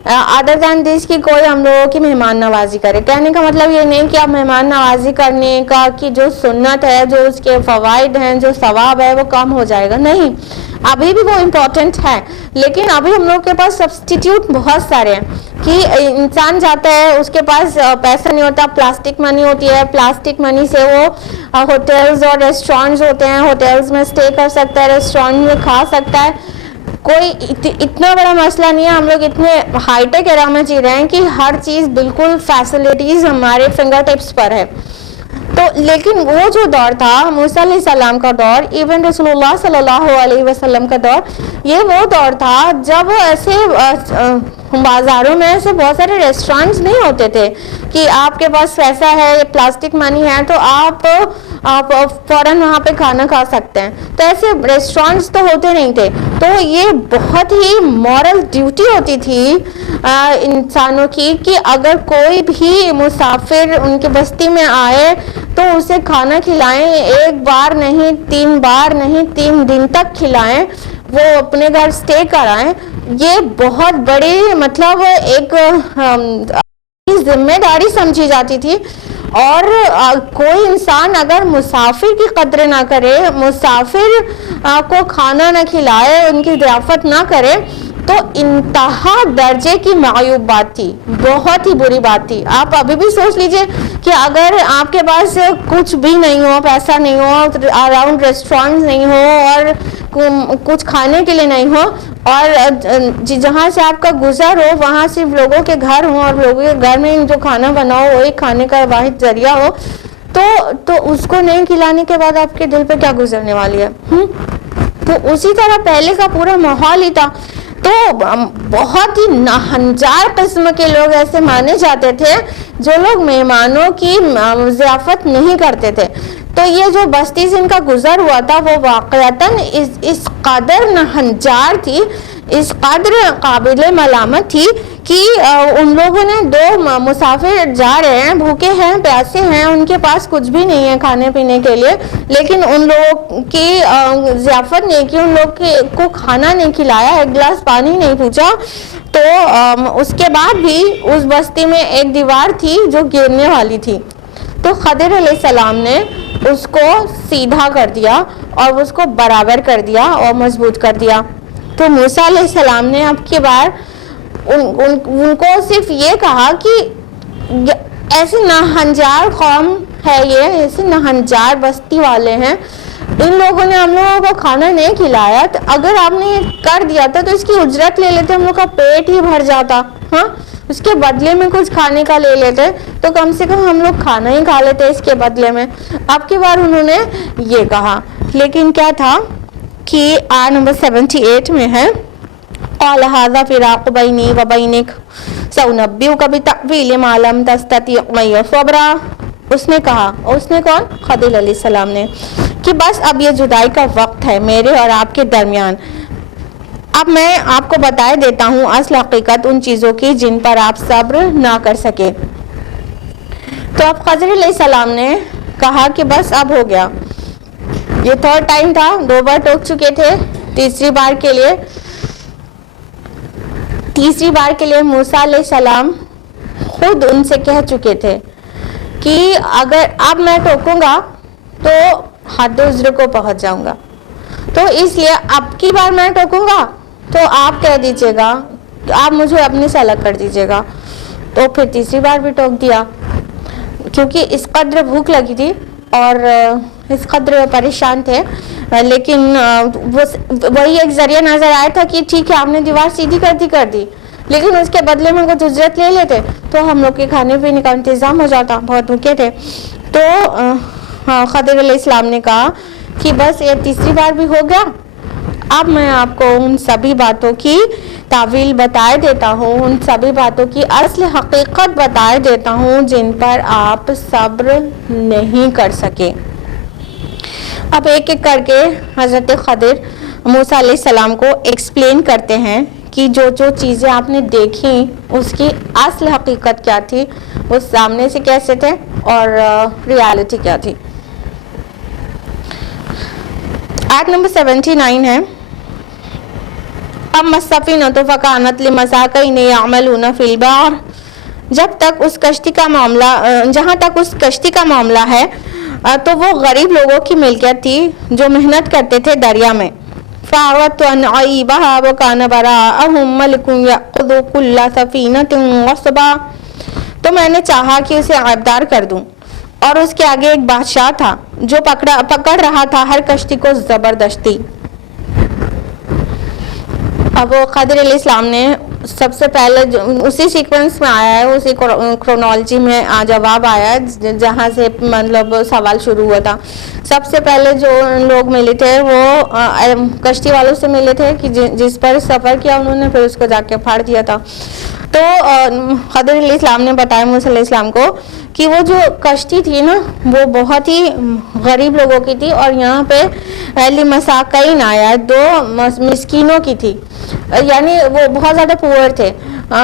ادر دین دس کی کوئی ہم لوگوں کی مہمان نوازی کرے. کہنے کا مطلب یہ نہیں کہ اب مہمان نوازی کرنے کا کی جو سنت ہے، جو اس کے فوائد ہیں، جو ثواب ہے وہ کم ہو جائے گا. نہیں، ابھی بھی وہ امپورٹنٹ ہے، لیکن ابھی ہم لوگ کے پاس سبسٹیٹیوٹ بہت سارے ہیں کہ انسان جاتا ہے اس کے پاس پیسہ نہیں ہوتا، پلاسٹک منی ہوتی ہے، پلاسٹک منی سے وہ ہوٹلز اور ریسٹورینٹس ہوتے ہیں، ہوٹلز میں اسٹے کر سکتا ہے، ریسٹورینٹ میں کھا سکتا ہے. کوئی اتنا بڑا مسئلہ نہیں ہے. ہم لوگ اتنے ہائی ٹیک ایرا میں جی رہے ہیں کہ ہر چیز بالکل فیسلٹیز ہمارے فنگر ٹپس پر ہے. تو لیکن وہ جو دور تھا موسیٰ علیہ السلام کا دور، ایون رسول اللہ صلی اللہ علیہ وسلم کا دور، یہ وہ دور تھا جب ایسے بازاروں میں ایسے بہت سارے ریسٹورینٹس نہیں ہوتے تھے کہ آپ کے پاس پیسہ ہے، پلاسٹک منی ہے تو آپ فوراً وہاں پہ کھانا کھا سکتے ہیں. تو ایسے ریسٹورینٹس تو ہوتے نہیں تھے. تو یہ بہت ہی مورل ڈیوٹی ہوتی تھی انسانوں کی کہ اگر کوئی بھی مسافر ان کی بستی میں آئے تو اسے کھانا کھلائیں. 1 بار نہیں، 3 بار نہیں، 3 دن تک کھلائیں، وہ اپنے گھر اسٹے کرائیں. یہ بہت بڑی مطلب ایک ذمہ داری سمجھی جاتی تھی. اور کوئی انسان اگر مسافر کی قدر نہ کرے، مسافر کو کھانا نہ کھلائے، ان کی ضیافت نہ کرے تو انتہا درجے کی معیوب بات تھی، بہت ہی بری بات تھی. آپ ابھی بھی سوچ لیجئے کہ اگر آپ کے پاس کچھ بھی نہیں ہو، پیسہ نہیں ہو، اراؤنڈ ریسٹورینٹ نہیں ہو اور کچھ کھانے کے لیے نہیں ہو اور جہاں سے آپ کا گزر ہو وہاں صرف لوگوں کے گھر ہوں اور لوگوں کے گھر میں جو کھانا بنا ہو وہی کھانے کا واحد ذریعہ ہو تو اس کو نہیں کھلانے کے بعد آپ کے دل پہ کیا گزرنے والی ہے. تو اسی طرح پہلے کا پورا ماحول ہی تھا. تو بہت ہی ناہنجار قسم کے لوگ ایسے مانے جاتے تھے جو لوگ مہمانوں کی ضیافت نہیں کرتے تھے. تو یہ جو بستی سے ان کا گزر ہوا تھا وہ واقعتاً اس قدر ناہنجار تھی، اس قدر قابل ملامت تھی کہ ان لوگوں نے 2 مسافر جا رہے ہیں، بھوکے ہیں، پیاسے ہیں، ان کے پاس کچھ بھی نہیں ہے کھانے پینے کے لیے، لیکن ان لوگوں کی ضیافت نہیں کی، ان لوگ کو کھانا نہیں کھلایا، 1 گلاس پانی نہیں پوچھا. تو اس کے بعد بھی اس بستی میں ایک دیوار تھی جو گرنے والی تھی. تو خضر علیہ السلام نے اس کو سیدھا کر دیا اور اس کو برابر کر دیا اور مضبوط کر دیا. تو موسیٰ علیہ السلام نے اب کی بار ان کو صرف یہ کہا کہ ایسی ناہنجار قوم ہے، یہ ایسی ناہنجار بستی والے ہیں، ان لوگوں نے ہم لوگوں کو کھانا نہیں کھلایا، تو اگر آپ نے یہ کر دیا تھا تو اس کی اجرت لے لیتے، ہم لوگ کا پیٹ ہی بھر جاتا، ہاں اس کے بدلے میں کچھ کھانے کا لے لیتے تو کم سے کم ہم لوگ کھانا ہی کھا لیتے اس کے بدلے میں۔ اب کی بار انہوں نے یہ کہا، لیکن کیا تھا کہ آیت نمبر 78 میں ہے قال هذا فراق بینی و بینک سأنبئک بتأویل ما لم تستطع معی صبرا۔ اس نے کہا، اس نے کون؟ خضر علیہ السلام نے، کہ بس اب یہ جدائی کا وقت ہے میرے اور آپ کے درمیان، اب میں آپ کو بتائے دیتا ہوں اصل حقیقت ان چیزوں کی جن پر آپ صبر نہ کر سکے۔ تو اب خضر علیہ السلام نے کہا کہ بس اب ہو گیا، یہ تھرڈ ٹائم تھا، 2 بار ٹوک چکے تھے، تیسری بار کے لیے موسیٰ علیہ السلام خود ان سے کہہ چکے تھے کہ اگر اب میں ٹوکوں گا تو حد عذر کو پہنچ جاؤں گا، تو اس لیے اب کی بار میں ٹوکوں گا تو آپ کہہ دیجیے گا، آپ مجھے اپنے سے الگ کر دیجیے گا۔ تو پھر تیسری بار بھی ٹوک دیا، کیونکہ اس قدر بھوک لگی تھی اور اس قدر پریشان تھے، لیکن وہی ایک ذریعہ نظر آیا تھا کہ ٹھیک ہے آپ نے دیوار سیدھی کر دی، لیکن اس کے بدلے میں کچھ اجرت لے لیتے تو ہم لوگ کے کھانے پینے کا انتظام ہو جاتا، بہت بھوکے تھے۔ تو خضر علیہ السلام نے کہا کہ بس یہ تیسری بار بھی ہو گیا، اب میں آپ کو ان سبھی باتوں کی تعویل بتائے دیتا ہوں، ان سبھی باتوں کی اصل حقیقت بتائے دیتا ہوں جن پر آپ صبر نہیں کر سکے۔ اب ایک ایک کر کے حضرت خضر موسیٰ علیہ السلام کو ایکسپلین کرتے ہیں کہ جو چیزیں آپ نے دیکھی اس کی اصل حقیقت کیا تھی، وہ سامنے سے کیسے تھے اور ریالٹی کیا تھی۔ آیت نمبر 79 ہے اما السفینۃ فکانت لمساکین یعملون فی البحر، جہاں تک اس کشتی کا معاملہ ہے تو وہ غریب لوگوں کی ملکیت تھی جو محنت کرتے تھے دریا میں۔ فأردت أن أعيبها وكان براءهم ملك يأخذ كل سفينة غصبا، تو میں نے چاہا کہ اسے عیبدار کر دوں، اور اس کے آگے ایک بادشاہ تھا جو پکڑ رہا تھا ہر کشتی کو زبردستی۔ اب وہ خضر علیہ السلام نے سب سے پہلے اسی سیکوینس میں آیا ہے، اسی کرونالوجی میں جواب آیا ہے جہاں سے مطلب سوال شروع ہوا تھا۔ سب سے پہلے جو لوگ ملے تھے وہ کشتی والوں سے ملے تھے کہ جس پر سفر کیا انہوں نے، پھر اس کو جا کے پھاڑ دیا تھا۔ تو خضر علیہ السلام نے بتایا موسیٰ علیہ السلام کو کہ وہ جو کشتی تھی نا وہ بہت ہی غریب لوگوں کی تھی، اور یہاں پہ لمساکین آیا، 2 مسکینوں کی تھی، یعنی وہ بہت زیادہ پور تھے۔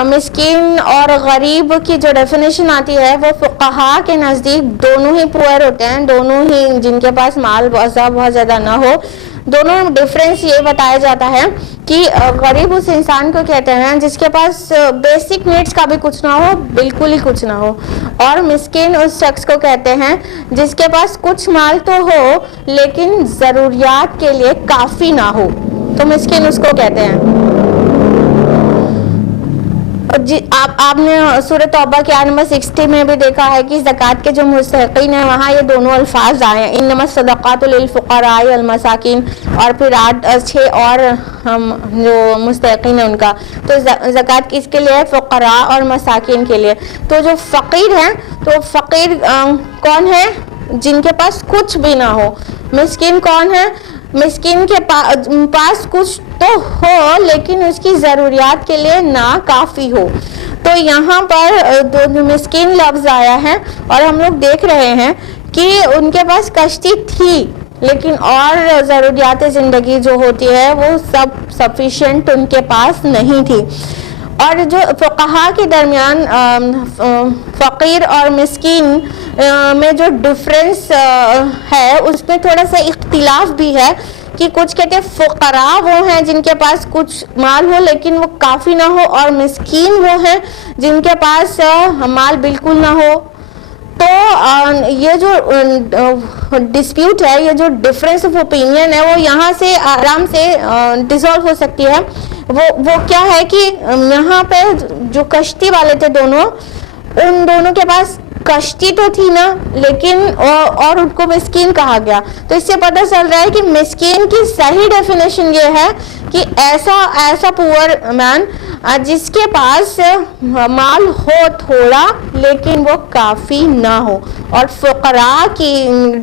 مسکین اور غریب کی جو ڈیفینیشن آتی ہے وہ فقہاء کے نزدیک دونوں ہی پور ہوتے ہیں، دونوں ہی جن کے پاس مال بہت زیادہ نہ ہو۔ دونوں ڈفرینس یہ بتایا جاتا ہے کہ غریب اس انسان کو کہتے ہیں جس کے پاس بیسک نیڈس کا بھی کچھ نہ ہو، بالکل ہی کچھ نہ ہو، اور مسکین اس شخص کو کہتے ہیں جس کے پاس کچھ مال تو ہو لیکن ضروریات کے لیے کافی نہ ہو، تو مسکین اس کو کہتے ہیں۔ آپ نے سورۃ توبہ کے آیت نمبر 60 میں بھی دیکھا ہے کہ زکوٰۃ کے جو مستحقین ہیں وہاں یہ دونوں الفاظ آئے ہیں، انما الصدقات للفقراء والمساکین، اور پھر 6 اور جو مستحقین ہیں ان کا، تو زکوٰۃ کس کے لیے؟ فقراء اور مساکین کے لیے۔ تو جو فقیر ہیں تو فقیر کون ہے؟ جن کے پاس کچھ بھی نہ ہو۔ مسکین کون ہے؟ مسکین کے پاس کچھ تو ہو لیکن اس کی ضروریات کے لیے نا کافی ہو۔ تو یہاں پر مسکین لفظ آیا ہے، اور ہم لوگ دیکھ رہے ہیں کہ ان کے پاس کشتی تھی لیکن اور ضروریات زندگی جو ہوتی ہے وہ سب سفیشینٹ ان کے پاس نہیں تھی۔ اور جو فقہاء کے درمیان فقیر اور مسکین میں جو ڈفرینس ہے اس میں تھوڑا سا اختلاف بھی ہے کہ کچھ کہتے ہیں فقراء وہ ہیں جن کے پاس کچھ مال ہو لیکن وہ کافی نہ ہو، اور مسکین وہ ہیں جن کے پاس مال بالکل نہ ہو۔ تو یہ جو ڈسپیوٹ ہے، یہ جو ڈفرینس آف اوپینین ہے وہ یہاں سے آرام سے ڈیزالو ہو سکتی ہے وہ کیا ہے کہ یہاں پہ جو کشتی والے تھے دونوں، ان دونوں کے پاس کشتی تو تھی نا، لیکن اور ان کو مسکین کہا گیا. تو اس سے پتہ چل رہا ہے کہ مسکین کی صحیح ڈیفینیشن یہ ہے کہ ایسا پور مین جس کے پاس مال ہو تھوڑا لیکن وہ کافی نہ ہو. اور فقراء کی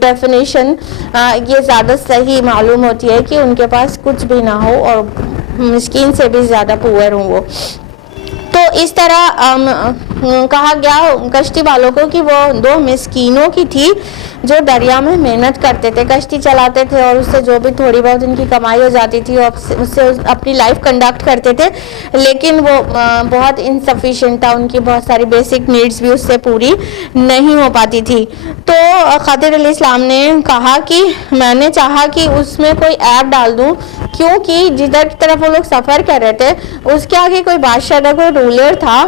ڈیفینیشن یہ زیادہ صحیح معلوم ہوتی ہے کہ ان کے پاس کچھ بھی نہ ہو اور مسکین سے بھی زیادہ پور ہوں وہ. تو اس طرح کہا گیا کشتی والوں کو کہ وہ دو مسکینوں کی تھی جو دریا میں محنت کرتے تھے، کشتی چلاتے تھے اور اس سے جو بھی تھوڑی بہت ان کی کمائی ہو جاتی تھی اس سے اپنی لائف کنڈکٹ کرتے تھے، لیکن وہ بہت انسفیشینٹ تھا، ان کی بہت ساری بیسک نیڈز بھی اس سے پوری نہیں ہو پاتی تھی. تو خضر علیہ السلام نے کہا کہ میں نے چاہا کہ اس میں کوئی ایپ ڈال دوں، کیونکہ جدھر کی طرف وہ لوگ سفر کر رہے تھے اس کے آگے کوئی بادشاہ تھا، کوئی رولر تھا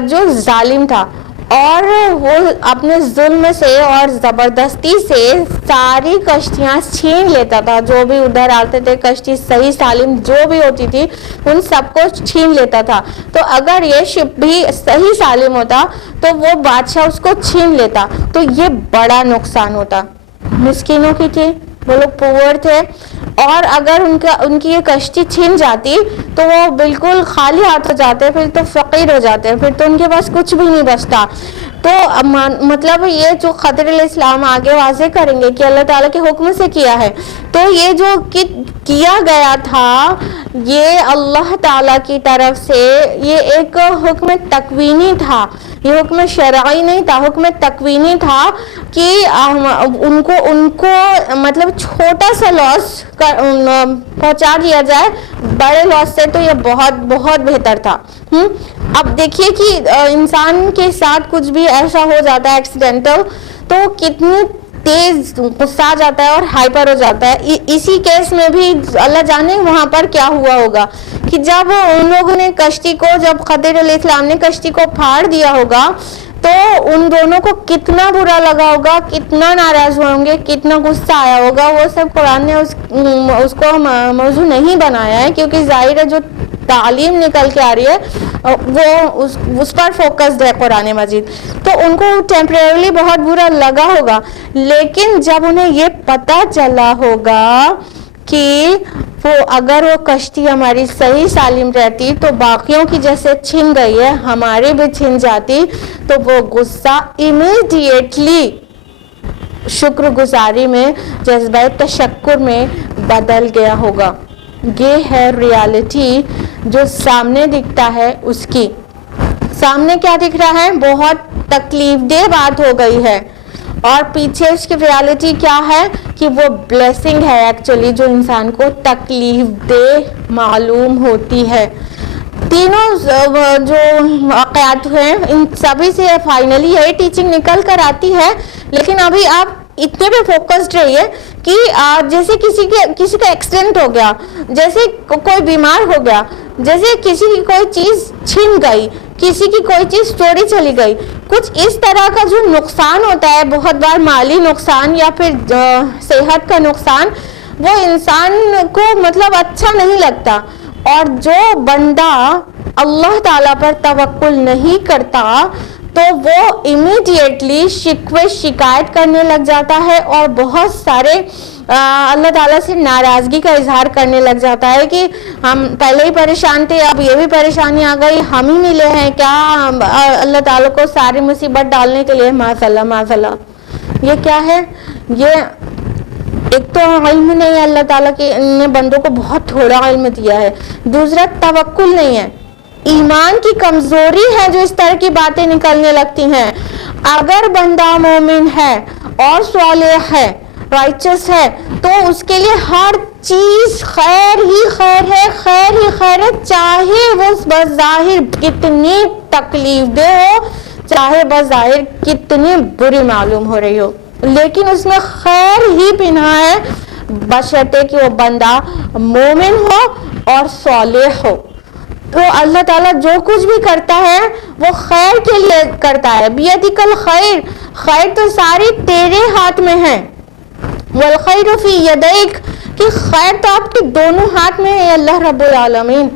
جو ظالم تھا، اور وہ اپنے ظلم سے اور زبردستی سے ساری کشتیاں چھین لیتا تھا. جو بھی ادھر آتے تھے کشتی صحیح سالم جو بھی ہوتی تھی ان سب کو چھین لیتا تھا. تو اگر یہ شپ بھی صحیح سالم ہوتا تو وہ بادشاہ اس کو چھین لیتا تو یہ بڑا نقصان ہوتا. مسکینوں کی تھی، وہ لوگ پور تھے، اور اگر ان کی یہ کشتی چھن جاتی تو وہ بالکل خالی ہاتھ ہو جاتے، پھر تو فقیر ہو جاتے، پھر تو ان کے پاس کچھ بھی نہیں بچتا. تو مطلب یہ جو خضر علیہ السلام آگے واضح کریں گے کہ اللہ تعالیٰ کے حکم سے کیا ہے، تو یہ جو کیا گیا تھا یہ اللہ تعالیٰ کی طرف سے یہ ایک حکم تکوینی تھا، یہ حکم شرعی نہیں تھا، حکم تکوینی تھا کہ ان کو مطلب چھوٹا سا لاس پہنچا دیا جائے بڑے لاس سے، تو یہ بہت بہت بہتر تھا. اب دیکھیے کہ انسان کے ساتھ کچھ بھی ایسا ہو جاتا ہے ایکسیڈنٹل تو کتنی تیز غصہ آ جاتا ہے اور ہائپر ہو جاتا ہے. اسی کیس میں بھی اللہ جانے وہاں پر کیا ہوا ہوگا کہ جب ان لوگوں نے کشتی کو، جب خضر علیہ السلام نے کشتی کو پھاڑ دیا ہوگا تو ان دونوں کو کتنا برا لگا ہوگا، کتنا ناراض ہوئے ہوں گے، کتنا غصہ آیا ہوگا. وہ سب قرآن نے اس کو موضوع نہیں بنایا ہے، کیونکہ ظاہر ہے جو تعلیم نکل کے آ رہی ہے وہ اس پر فوکسڈ ہے قرآن مجید. تو ان کو ٹیمپریرلی بہت برا لگا ہوگا، لیکن جب انہیں یہ پتہ چلا ہوگا کہ اگر وہ کشتی ہماری صحیح سالم رہتی تو باقیوں کی جیسے چھن گئی ہے ہماری بھی چھن جاتی، تو وہ غصہ امیڈیٹلی شکر گزاری میں، جذبہ تشکر میں بدل گیا ہوگا. یہ ہے ریالٹی جو سامنے دکھتا ہے. اس کی سامنے کیا دکھ رہا ہے؟ بہت تکلیف دہ بات ہو گئی ہے، اور پیچھے اس کی ریالٹی کیا ہے کہ وہ بلیسنگ ہے ایکچولی، جو انسان کو تکلیف دہ معلوم ہوتی ہے. تینوں جو واقعات ہیں ان سبھی سے فائنلی یہی ٹیچنگ نکل کر آتی ہے. لیکن ابھی آپ اتنے پہ فوکسڈ رہیے کہ جیسے کسی کا ایکسیڈنٹ ہو گیا، جیسے کوئی بیمار ہو گیا، جیسے کسی کی کوئی چیز چھن گئی، کسی کی کوئی چیز چوری چلی گئی، کچھ اس طرح کا جو نقصان ہوتا ہے، بہت بار مالی نقصان یا پھر صحت کا نقصان، وہ انسان کو مطلب اچھا نہیں لگتا. اور جو بندہ اللہ تعالیٰ پر توکل نہیں کرتا تو وہ امیڈیٹلی شکوے شکایت کرنے لگ جاتا ہے اور بہت سارے اللہ تعالیٰ سے ناراضگی کا اظہار کرنے لگ جاتا ہے کہ ہم پہلے ہی پریشان تھے، اب یہ بھی پریشانی آ گئی، ہم ہی ملے ہیں کیا اللہ تعالیٰ کو ساری مصیبت ڈالنے کے لیے. معاذ اللہ معاذ اللہ. یہ کیا ہے؟ یہ ایک تو علم نہیں ہے، اللہ تعالیٰ کے نے بندوں کو بہت تھوڑا علم دیا ہے. دوسرا توکل نہیں ہے، ایمان کی کمزوری ہے جو اس طرح کی باتیں نکلنے لگتی ہیں. اگر بندہ مومن ہے اور صالح ہے، رائچس ہے، تو اس کے لیے ہر چیز خیر ہی خیر ہے، خیر ہی خیر ہے، چاہے وہ بظاہر کتنی تکلیف دہ ہو، چاہے بظاہر کتنی بری معلوم ہو رہی ہو، لیکن اس میں خیر ہی پنہا ہے بشرطے کہ وہ بندہ مومن ہو اور صالح ہو. تو اللہ تعالیٰ جو کچھ بھی کرتا ہے وہ خیر کے لیے کرتا ہے. بیدک الخیر، خیر تو ساری تیرے ہاتھ میں ہے. والخیر فی یدیک، کہ خیر تو آپ کے دونوں ہاتھ میں ہے اللہ رب العالمین.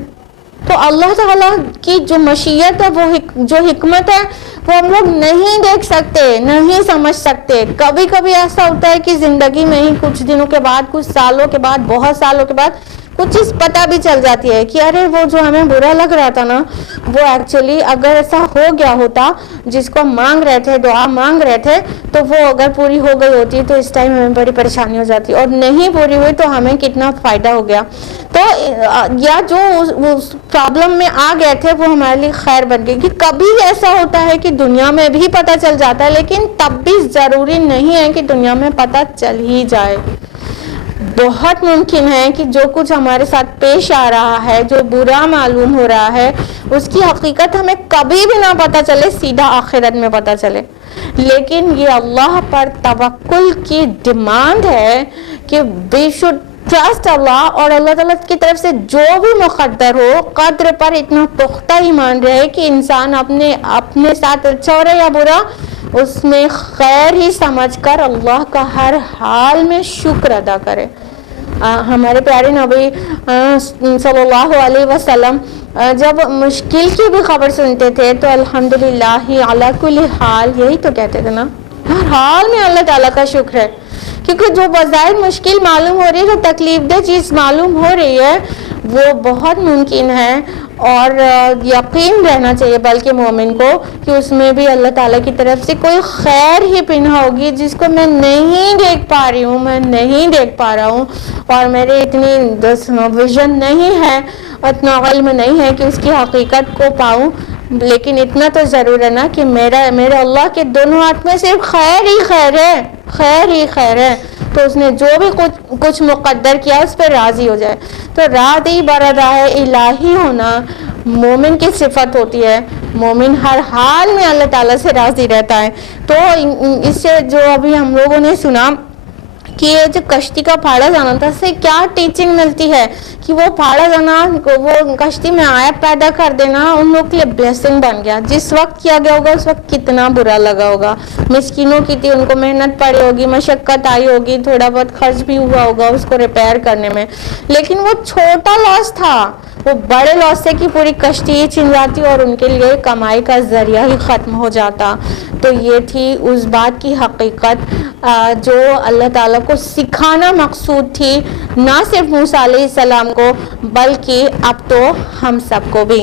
تو اللہ تعالیٰ کی جو مشیت ہے، وہ جو حکمت ہے، وہ ہم لوگ نہیں دیکھ سکتے، نہیں سمجھ سکتے. کبھی کبھی ایسا ہوتا ہے کہ زندگی میں ہی کچھ دنوں کے بعد، کچھ سالوں کے بعد، بہت سالوں کے بعد کچھ چیز پتہ بھی چل جاتی ہے کہ ارے وہ جو ہمیں برا لگ رہا تھا نا، وہ ایکچولی اگر ایسا ہو گیا ہوتا، جس کو مانگ رہے تھے، دعا مانگ رہے تھے، تو وہ اگر پوری ہو گئی ہوتی تو اس ٹائم ہمیں بڑی پریشانی ہو جاتی، اور نہیں پوری ہوئی تو ہمیں کتنا فائدہ ہو گیا. تو یا جو اس پرابلم میں آ گئے تھے وہ ہمارے لیے خیر بن گئی. کہ کبھی ایسا ہوتا ہے کہ دنیا میں بھی پتہ چل جاتا ہے، لیکن تب بھی ضروری نہیں ہے کہ دنیا میں پتہ چل ہی جائے. بہت ممکن ہے کہ جو کچھ ہمارے ساتھ پیش آ رہا ہے، جو برا معلوم ہو رہا ہے، اس کی حقیقت ہمیں کبھی بھی نہ پتہ چلے، سیدھا آخرت میں پتہ چلے. لیکن یہ اللہ پر توکل کی ڈیمانڈ ہے کہ we should trust اللہ، اور اللہ تعالیٰ کی طرف سے جو بھی مقدر ہو، قدر پر اتنا پختہ ایمان رہے کہ انسان اپنے ساتھ اچھا ہو رہا ہے یا برا، اس میں خیر ہی سمجھ کر اللہ کا ہر حال میں شکر ادا کرے. ہمارے پیارے نبی صلی اللہ علیہ وسلم جب مشکل کی بھی خبر سنتے تھے تو الحمدللہ علی کل حال، یہی تو کہتے تھے نا، ہر حال میں اللہ تعالیٰ کا شکر ہے. کیونکہ جو بظاہر مشکل معلوم ہو رہی ہے، جو تکلیف دہ چیز معلوم ہو رہی ہے، وہ بہت ممکن ہے، اور یقین رہنا چاہیے بلکہ مومن کو کہ اس میں بھی اللہ تعالیٰ کی طرف سے کوئی خیر ہی پنہا ہوگی جس کو میں نہیں دیکھ پا رہی ہوں، میں نہیں دیکھ پا رہا ہوں، اور میرے اتنی ویژن نہیں ہے، اتنا علم نہیں ہے کہ اس کی حقیقت کو پاؤں. لیکن اتنا تو ضرور ہے نا کہ میرے اللہ کے دونوں ہاتھ میں صرف خیر ہی خیر ہے، خیر ہی خیر ہے. تو اس نے جو بھی کچھ مقدر کیا اس پہ راضی ہو جائے. تو راضی برضا الہی ہونا مومن کی صفت ہوتی ہے. مومن ہر حال میں اللہ تعالیٰ سے راضی رہتا ہے. تو اس سے جو ابھی ہم لوگوں نے سنا کہ یہ جو کشتی کا پھاڑا جانا تھا، اس سے کیا ٹیچنگ ملتی ہے کہ وہ پھاڑا جانا، وہ کشتی میں آیت پیدا کر دینا ان لوگ کے لیے بلیسنگ بن گیا. جس وقت کیا گیا ہوگا اس وقت کتنا برا لگا ہوگا، مسکینوں کی تھی، ان کو محنت پڑی ہوگی، مشقت آئی ہوگی، تھوڑا بہت خرچ بھی ہوا ہوگا اس کو ریپیئر کرنے میں، لیکن وہ چھوٹا لاس تھا. وہ بڑے لاس سے کہ پوری کشتی ہی چھن جاتی اور ان کے لیے کمائی کا ذریعہ ہی ختم ہو جاتا. تو یہ تھی اس بات کی حقیقت جو اللہ تعالیٰ کو سکھانا مقصود تھی، نہ صرف موسیٰ علیہ السلام کو بلکہ اب تو ہم سب کو بھی.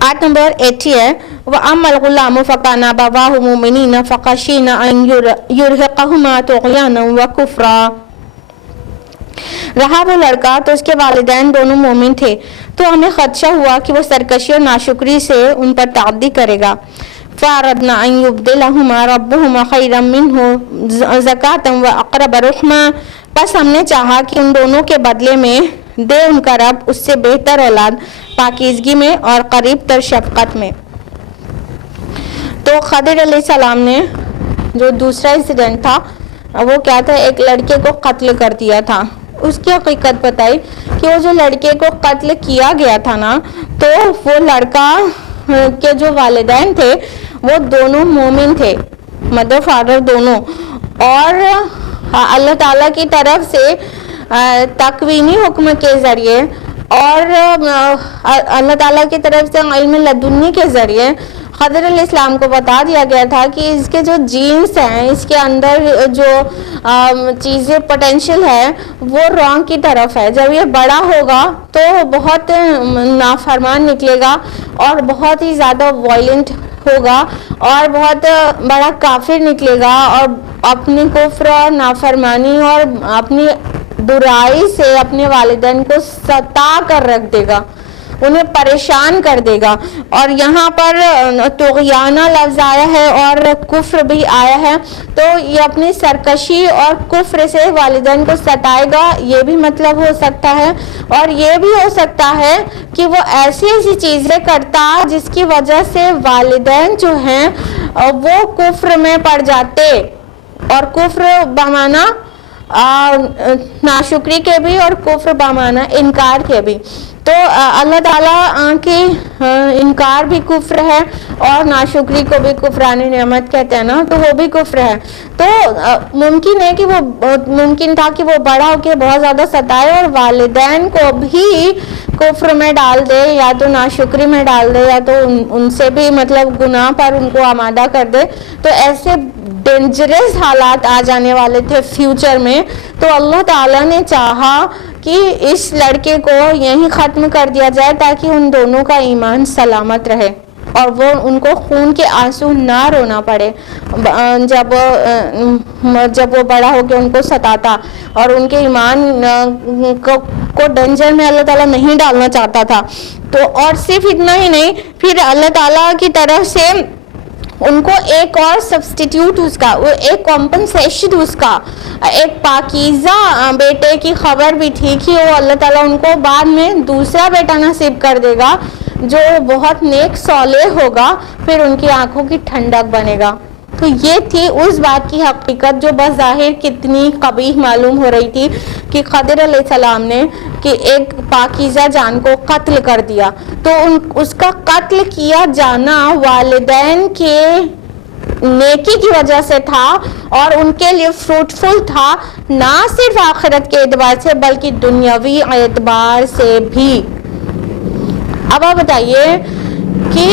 آیت نمبر 80 ہے، وَأَمَّا الْغُلَامُ فَكَانَ أَبَوَاهُ مُؤْمِنِينَ فَخَشِينَ أَن يُرْهِقَهُمَا طُغْيَانًا وَكُفْرًا. رہا وہ لڑکا تو اس کے والدین دونوں مومن تھے، تو ہمیں خدشہ ہوا کہ وہ سرکشی اور ناشکری سے ان پر تعدی کرے گا. فَأَرَدْنَا أَن يُبْدِلَهُمَا رَبُّهُمَا خَيْرًا مِّنْهُ زَكَاةً وَأَقْرَبَ رُحْمًا. بس ہم نے چاہا کہ ان دونوں کے بدلے میں دے ان کا رب اس سے بہتر اولاد، پاکیزگی میں اور قریب تر شفقت میں. تو خضر علیہ السلام نے جو دوسرا انسیڈنٹ تھا وہ کیا تھا، ایک لڑکے کو قتل کر دیا تھا. اس کی حقیقت بتائی کہ وہ جو لڑکے کو قتل کیا گیا تھا نا، تو وہ لڑکا کے جو والدین تھے وہ دونوں مومن تھے، مدر فادر دونوں، اور اللہ تعالیٰ کی طرف سے تکوینی حکم کے ذریعے اور اللہ تعالیٰ کی طرف سے علم لدنی کے ذریعے خضر علیہ السلام کو بتا دیا گیا تھا کہ اس کے جو جینز ہیں، اس کے اندر جو چیزیں پوٹینشیل ہے وہ رانگ کی طرف ہے. جب یہ بڑا ہوگا تو بہت نافرمان نکلے گا اور بہت ہی زیادہ وائلنٹ ہوگا اور بہت بڑا کافر نکلے گا، اور اپنی کفر اور نافرمانی اور اپنی برائی سے اپنے والدین کو ستا کر رکھ دے گا، انہیں پریشان کر دے گا. اور یہاں پر طغیانہ لفظ آیا ہے اور کفر بھی آیا ہے، تو یہ اپنی سرکشی اور کفر سے والدین کو ستائے گا، یہ بھی مطلب ہو سکتا ہے. اور یہ بھی ہو سکتا ہے کہ وہ ایسی چیزیں کرتا جس کی وجہ سے والدین جو ہیں وہ کفر میں پڑ جاتے، اور کفر بمعنی ناشکری کے بھی اور کفر بمعنی انکار کے بھی. تو اللہ تعالیٰ کے انکار بھی کفر ہے اور ناشکری کو بھی کفران نعمت کہتے ہیں نا، تو وہ بھی کفر ہے. تو ممکن ہے کہ وہ ممکن تھا کہ وہ بڑا ہو کے بہت زیادہ ستائے اور والدین کو بھی کفر میں ڈال دے یا تو ناشکری میں ڈال دے یا تو ان سے بھی مطلب گناہ پر ان کو آمادہ کر دے. تو ایسے ڈینجرس حالات آ جانے والے تھے فیوچر میں. تو اللہ تعالیٰ نے چاہا کہ اس لڑکے کو یہیں ختم کر دیا جائے تاکہ ان دونوں کا ایمان سلامت رہے اور وہ ان کو خون کے آنسو نہ رونا پڑے جب وہ بڑا ہو کے ان کو ستاتا اور ان کے ایمان کو ڈینجر میں اللہ تعالیٰ نہیں ڈالنا چاہتا تھا. تو اور صرف اتنا ہی نہیں، پھر اللہ تعالیٰ کی طرف سے ان کو ایک اور سبسٹیٹیوٹ اس کا، ایک کمپنسیشن اس کا، ایک پاکیزہ بیٹے کی خبر بھی تھی کہ وہ اللہ تعالیٰ ان کو بعد میں دوسرا بیٹا نصیب کر دے گا جو بہت نیک صالح ہوگا، پھر ان کی آنکھوں کی ٹھنڈک بنے گا. تو یہ تھی اس بات کی حقیقت جو بظاہر کتنی قبیح معلوم ہو رہی تھی کہ خضر علیہ السلام نے کہ ایک پاکیزہ جان کو قتل کر دیا. تو اس کا قتل کیا جانا والدین کے نیکی کی وجہ سے تھا اور ان کے لیے فروٹفل تھا، نہ صرف آخرت کے اعتبار سے بلکہ دنیاوی اعتبار سے بھی. اب آپ بتائیے کہ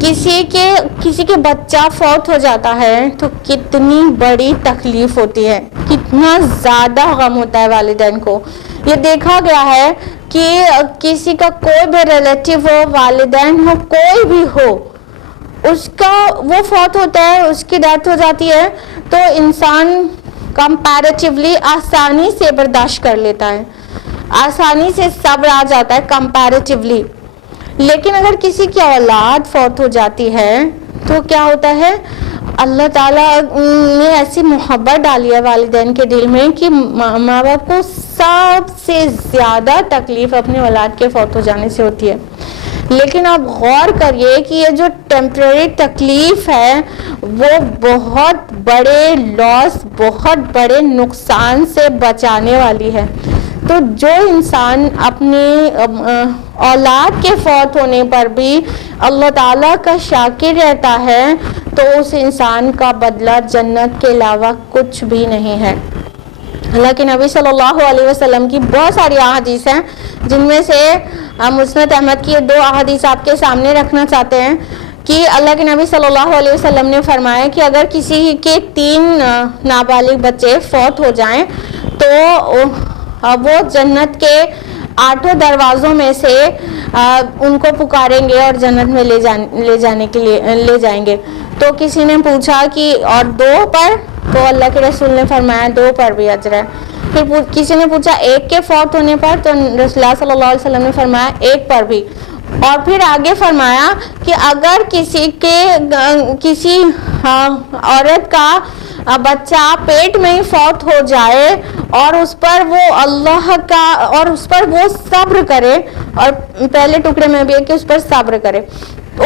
کسی کے بچہ فوت ہو جاتا ہے تو کتنی بڑی تکلیف ہوتی ہے، کتنا زیادہ غم ہوتا ہے والدین کو. یہ دیکھا گیا ہے کہ کسی کا کوئی بھی ریلیٹیو ہو، والدین ہو، کوئی بھی ہو، اس کا وہ فوت ہوتا ہے، اس کی ڈیتھ ہو جاتی ہے تو انسان کمپیریٹیولی آسانی سے برداشت کر لیتا ہے، آسانی سے صبر آ جاتا ہے کمپیریٹیولی. لیکن اگر کسی کی اولاد فوت ہو جاتی ہے تو کیا ہوتا ہے، اللہ تعالیٰ نے ایسی محبت ڈالی ہے والدین کے دل میں کہ ماں باپ کو سب سے زیادہ تکلیف اپنے اولاد کے فوت ہو جانے سے ہوتی ہے. لیکن آپ غور کریے کہ یہ جو ٹیمپرری تکلیف ہے وہ بہت بڑے لاس، بہت بڑے نقصان سے بچانے والی ہے. تو جو انسان اپنی اولاد کے فوت ہونے پر بھی اللہ تعالیٰ کا شاکر رہتا ہے تو اس انسان کا بدلہ جنت کے علاوہ کچھ بھی نہیں ہے. اللہ کے نبی صلی اللہ علیہ وسلم کی بہت ساری احادیث ہیں، جن میں سے مسند احمد کی 2 احادیث آپ کے سامنے رکھنا چاہتے ہیں کہ اللہ کے نبی صلی اللہ علیہ وسلم نے فرمایا کہ اگر کسی کے 3 نابالغ بچے فوت ہو جائیں تو وہ جنت کے 8 دروازوں میں سے ان کو پکاریں گے اور جنت میں لے جانے کے لیے لے جائیں گے. تو کسی نے پوچھا کہ اور 2 پر؟ تو اللہ کے رسول نے فرمایا 2 پر بھی اجر ہے. پھر کسی نے پوچھا 1 کے فوت ہونے پر؟ تو رسول اللہ صلی اللہ علیہ وسلم نے فرمایا 1 پر بھی. اور پھر آگے فرمایا کہ اگر کسی عورت کا بچہ پیٹ میں ہی فوت ہو جائے اور اس پر وہ صبر کرے، اور پہلے ٹکڑے میں بھی ہے کہ اس پر صبر کرے،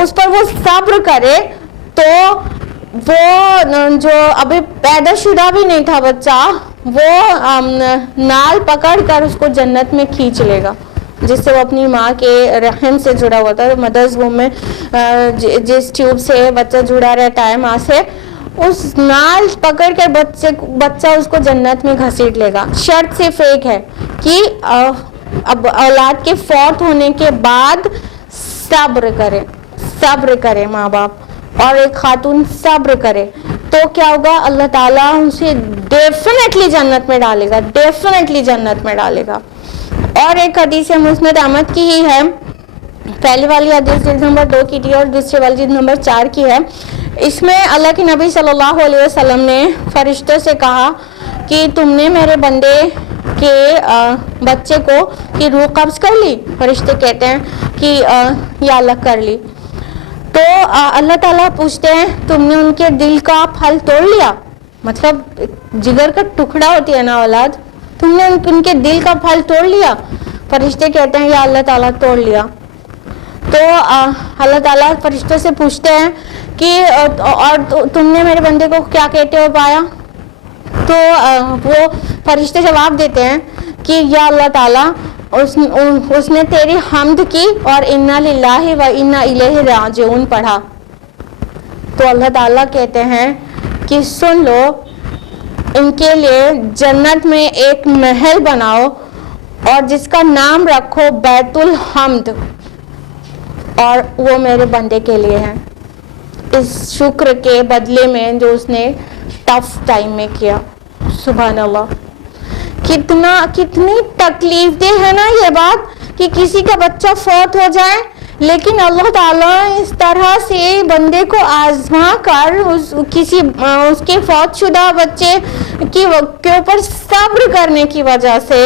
اس پر وہ صبر کرے تو وہ جو ابھی پیدا شدہ بھی نہیں تھا بچہ، وہ نال پکڑ کر اس کو جنت میں کھینچ لے گا، جس سے وہ اپنی ماں کے رحم سے جڑا ہوا تھا. مدرز ووم میں جس ٹیوب سے بچہ جڑا رہتا ہے ماں سے، اس نال پکڑ کر بچہ اس کو جنت میں گھسیٹ لے گا. شرط صرف ایک ہے کہ اب اولاد کے فوت ہونے کے بعد صبر کرے ماں باپ، اور ایک خاتون صبر کرے تو کیا ہوگا، اللہ تعالیٰ اسے ڈیفینیٹلی جنت میں ڈالے گا. اور ایک حدیث مسند احمد کی ہی ہے، پہلی والی حدیث جلد نمبر 2 کی تھی اور دوسری والی جلد نمبر 4 کی ہے. اس میں اللہ کے نبی صلی اللہ علیہ وسلم نے فرشتوں سے کہا کہ تم نے میرے بندے کے بچے کو کی روح قبض کر لی؟ فرشتے کہتے ہیں کہ یا اللہ کر لی. تو اللہ تعالیٰ پوچھتے ہیں تم نے ان کے دل کا پھل توڑ لیا؟ مطلب جگر کا ٹکڑا ہوتی ہے نا اولاد، تم نے ان کے دل کا پھل توڑ لیا؟ فرشتے کہتے ہیں یا اللہ تعالیٰ توڑ لیا. تو اللہ تعالیٰ فرشتوں سے پوچھتے ہیں کہ اور تم نے میرے بندے کو کیا کہتے ہو پایا؟ تو وہ فرشتے جواب دیتے ہیں کہ یا اللہ تعالیٰ اس نے تیری حمد کی اور انا للہ و انا الیہ راجعون پڑھا. تو اللہ تعالیٰ کہتے ہیں کہ سن لو، ان کے لیے جنت میں ایک محل بناؤ اور جس کا نام رکھو بیت الحمد، اور وہ میرے بندے کے لیے ہے، اس شکر کے بدلے میں جو اس نے ٹف ٹائم میں کیا. سبحان اللہ، کتنی تکلیف دہ ہے نا یہ بات کہ کسی کا بچہ فوت ہو جائے، لیکن اللہ تعالیٰ اس طرح سے بندے کو آزما کر اس کے فوت شدہ بچے کے اوپر صبر کرنے کی وجہ سے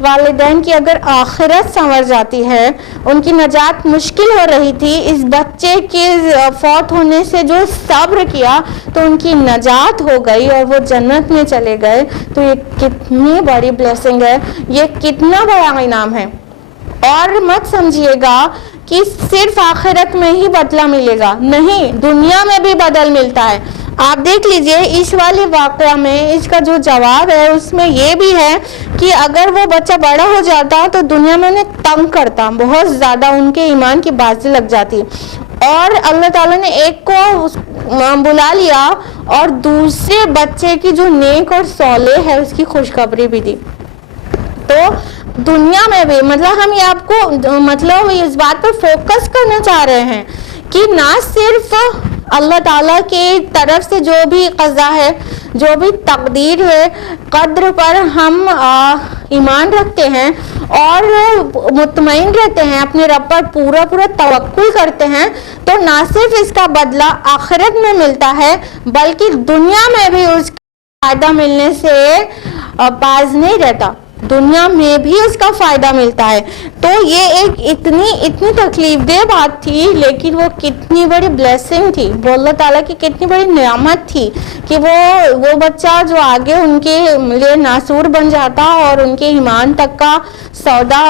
والدین کی اگر آخرت سنور جاتی ہے، ان کی نجات مشکل ہو رہی تھی، اس بچے کے فوت ہونے سے جو صبر کیا تو ان کی نجات ہو گئی اور وہ جنت میں چلے گئے. تو یہ کتنی بڑی بلیسنگ ہے، یہ کتنا بڑا انعام ہے. اور مت سمجھیے گا کہ صرف آخرت میں ہی بدلہ ملے گا، نہیں، دنیا میں بھی بدل ملتا ہے. آپ دیکھ لیجئے اس والے واقعہ میں اس کا جو جواب ہے اس میں یہ بھی ہے کہ اگر وہ بچہ بڑا ہو جاتا تو دنیا میں انہیں تنگ کرتا، بہت زیادہ ان کے ایمان کی بازی لگ جاتی، اور اللہ تعالیٰ نے ایک کو بلا لیا اور دوسرے بچے کی جو نیک اور صالح ہے اس کی خوشخبری بھی دی. تو دنیا میں بھی ہم یہ آپ کو اس بات پر فوکس کرنا چاہ رہے ہیں کہ نہ صرف اللہ تعالیٰ کی طرف سے جو بھی قضا ہے، جو بھی تقدیر ہے، قدر پر ہم ایمان رکھتے ہیں اور مطمئن رہتے ہیں، اپنے رب پر پورا توکل کرتے ہیں، تو نہ صرف اس کا بدلہ آخرت میں ملتا ہے بلکہ دنیا میں بھی اس کا فائدہ ملنے سے باز نہیں رہتا، دنیا میں بھی اس کا فائدہ ملتا ہے. تو یہ ایک اتنی تکلیف دہ بات تھی، لیکن وہ کتنی بڑی بلیسنگ تھی، وہ اللہ تعالیٰ کی کتنی بڑی نعمت تھی کہ وہ بچہ جو آگے ان کے لیے ناصور بن جاتا اور ان کے ایمان تک کا سودا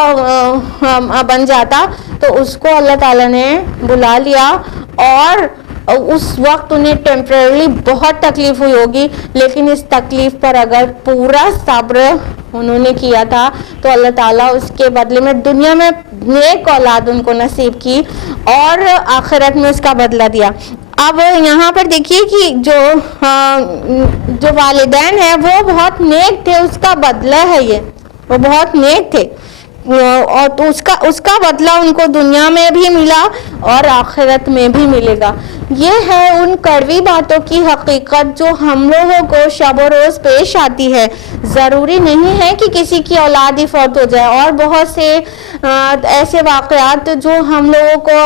بن جاتا، تو اس کو اللہ تعالیٰ نے بلا لیا. اور اس وقت انہیں ٹیمپریرلی بہت تکلیف ہوئی ہوگی، لیکن اس تکلیف پر اگر پورا صبر انہوں نے کیا تھا تو اللہ تعالیٰ اس کے بدلے میں دنیا میں نیک اولاد ان کو نصیب کی اور آخرت میں اس کا بدلہ دیا. اب یہاں پر دیکھیے کہ جو والدین ہیں وہ بہت نیک تھے، اس کا بدلہ ہے یہ، وہ بہت نیک تھے اور تو اس کا بدلہ ان کو دنیا میں بھی ملا اور آخرت میں بھی ملے گا. یہ ہے ان کڑوی باتوں کی حقیقت جو ہم لوگوں کو شب و روز پیش آتی ہے. ضروری نہیں ہے کہ کسی کی اولاد ہی فوت ہو جائے، اور بہت سے ایسے واقعات جو ہم لوگوں کو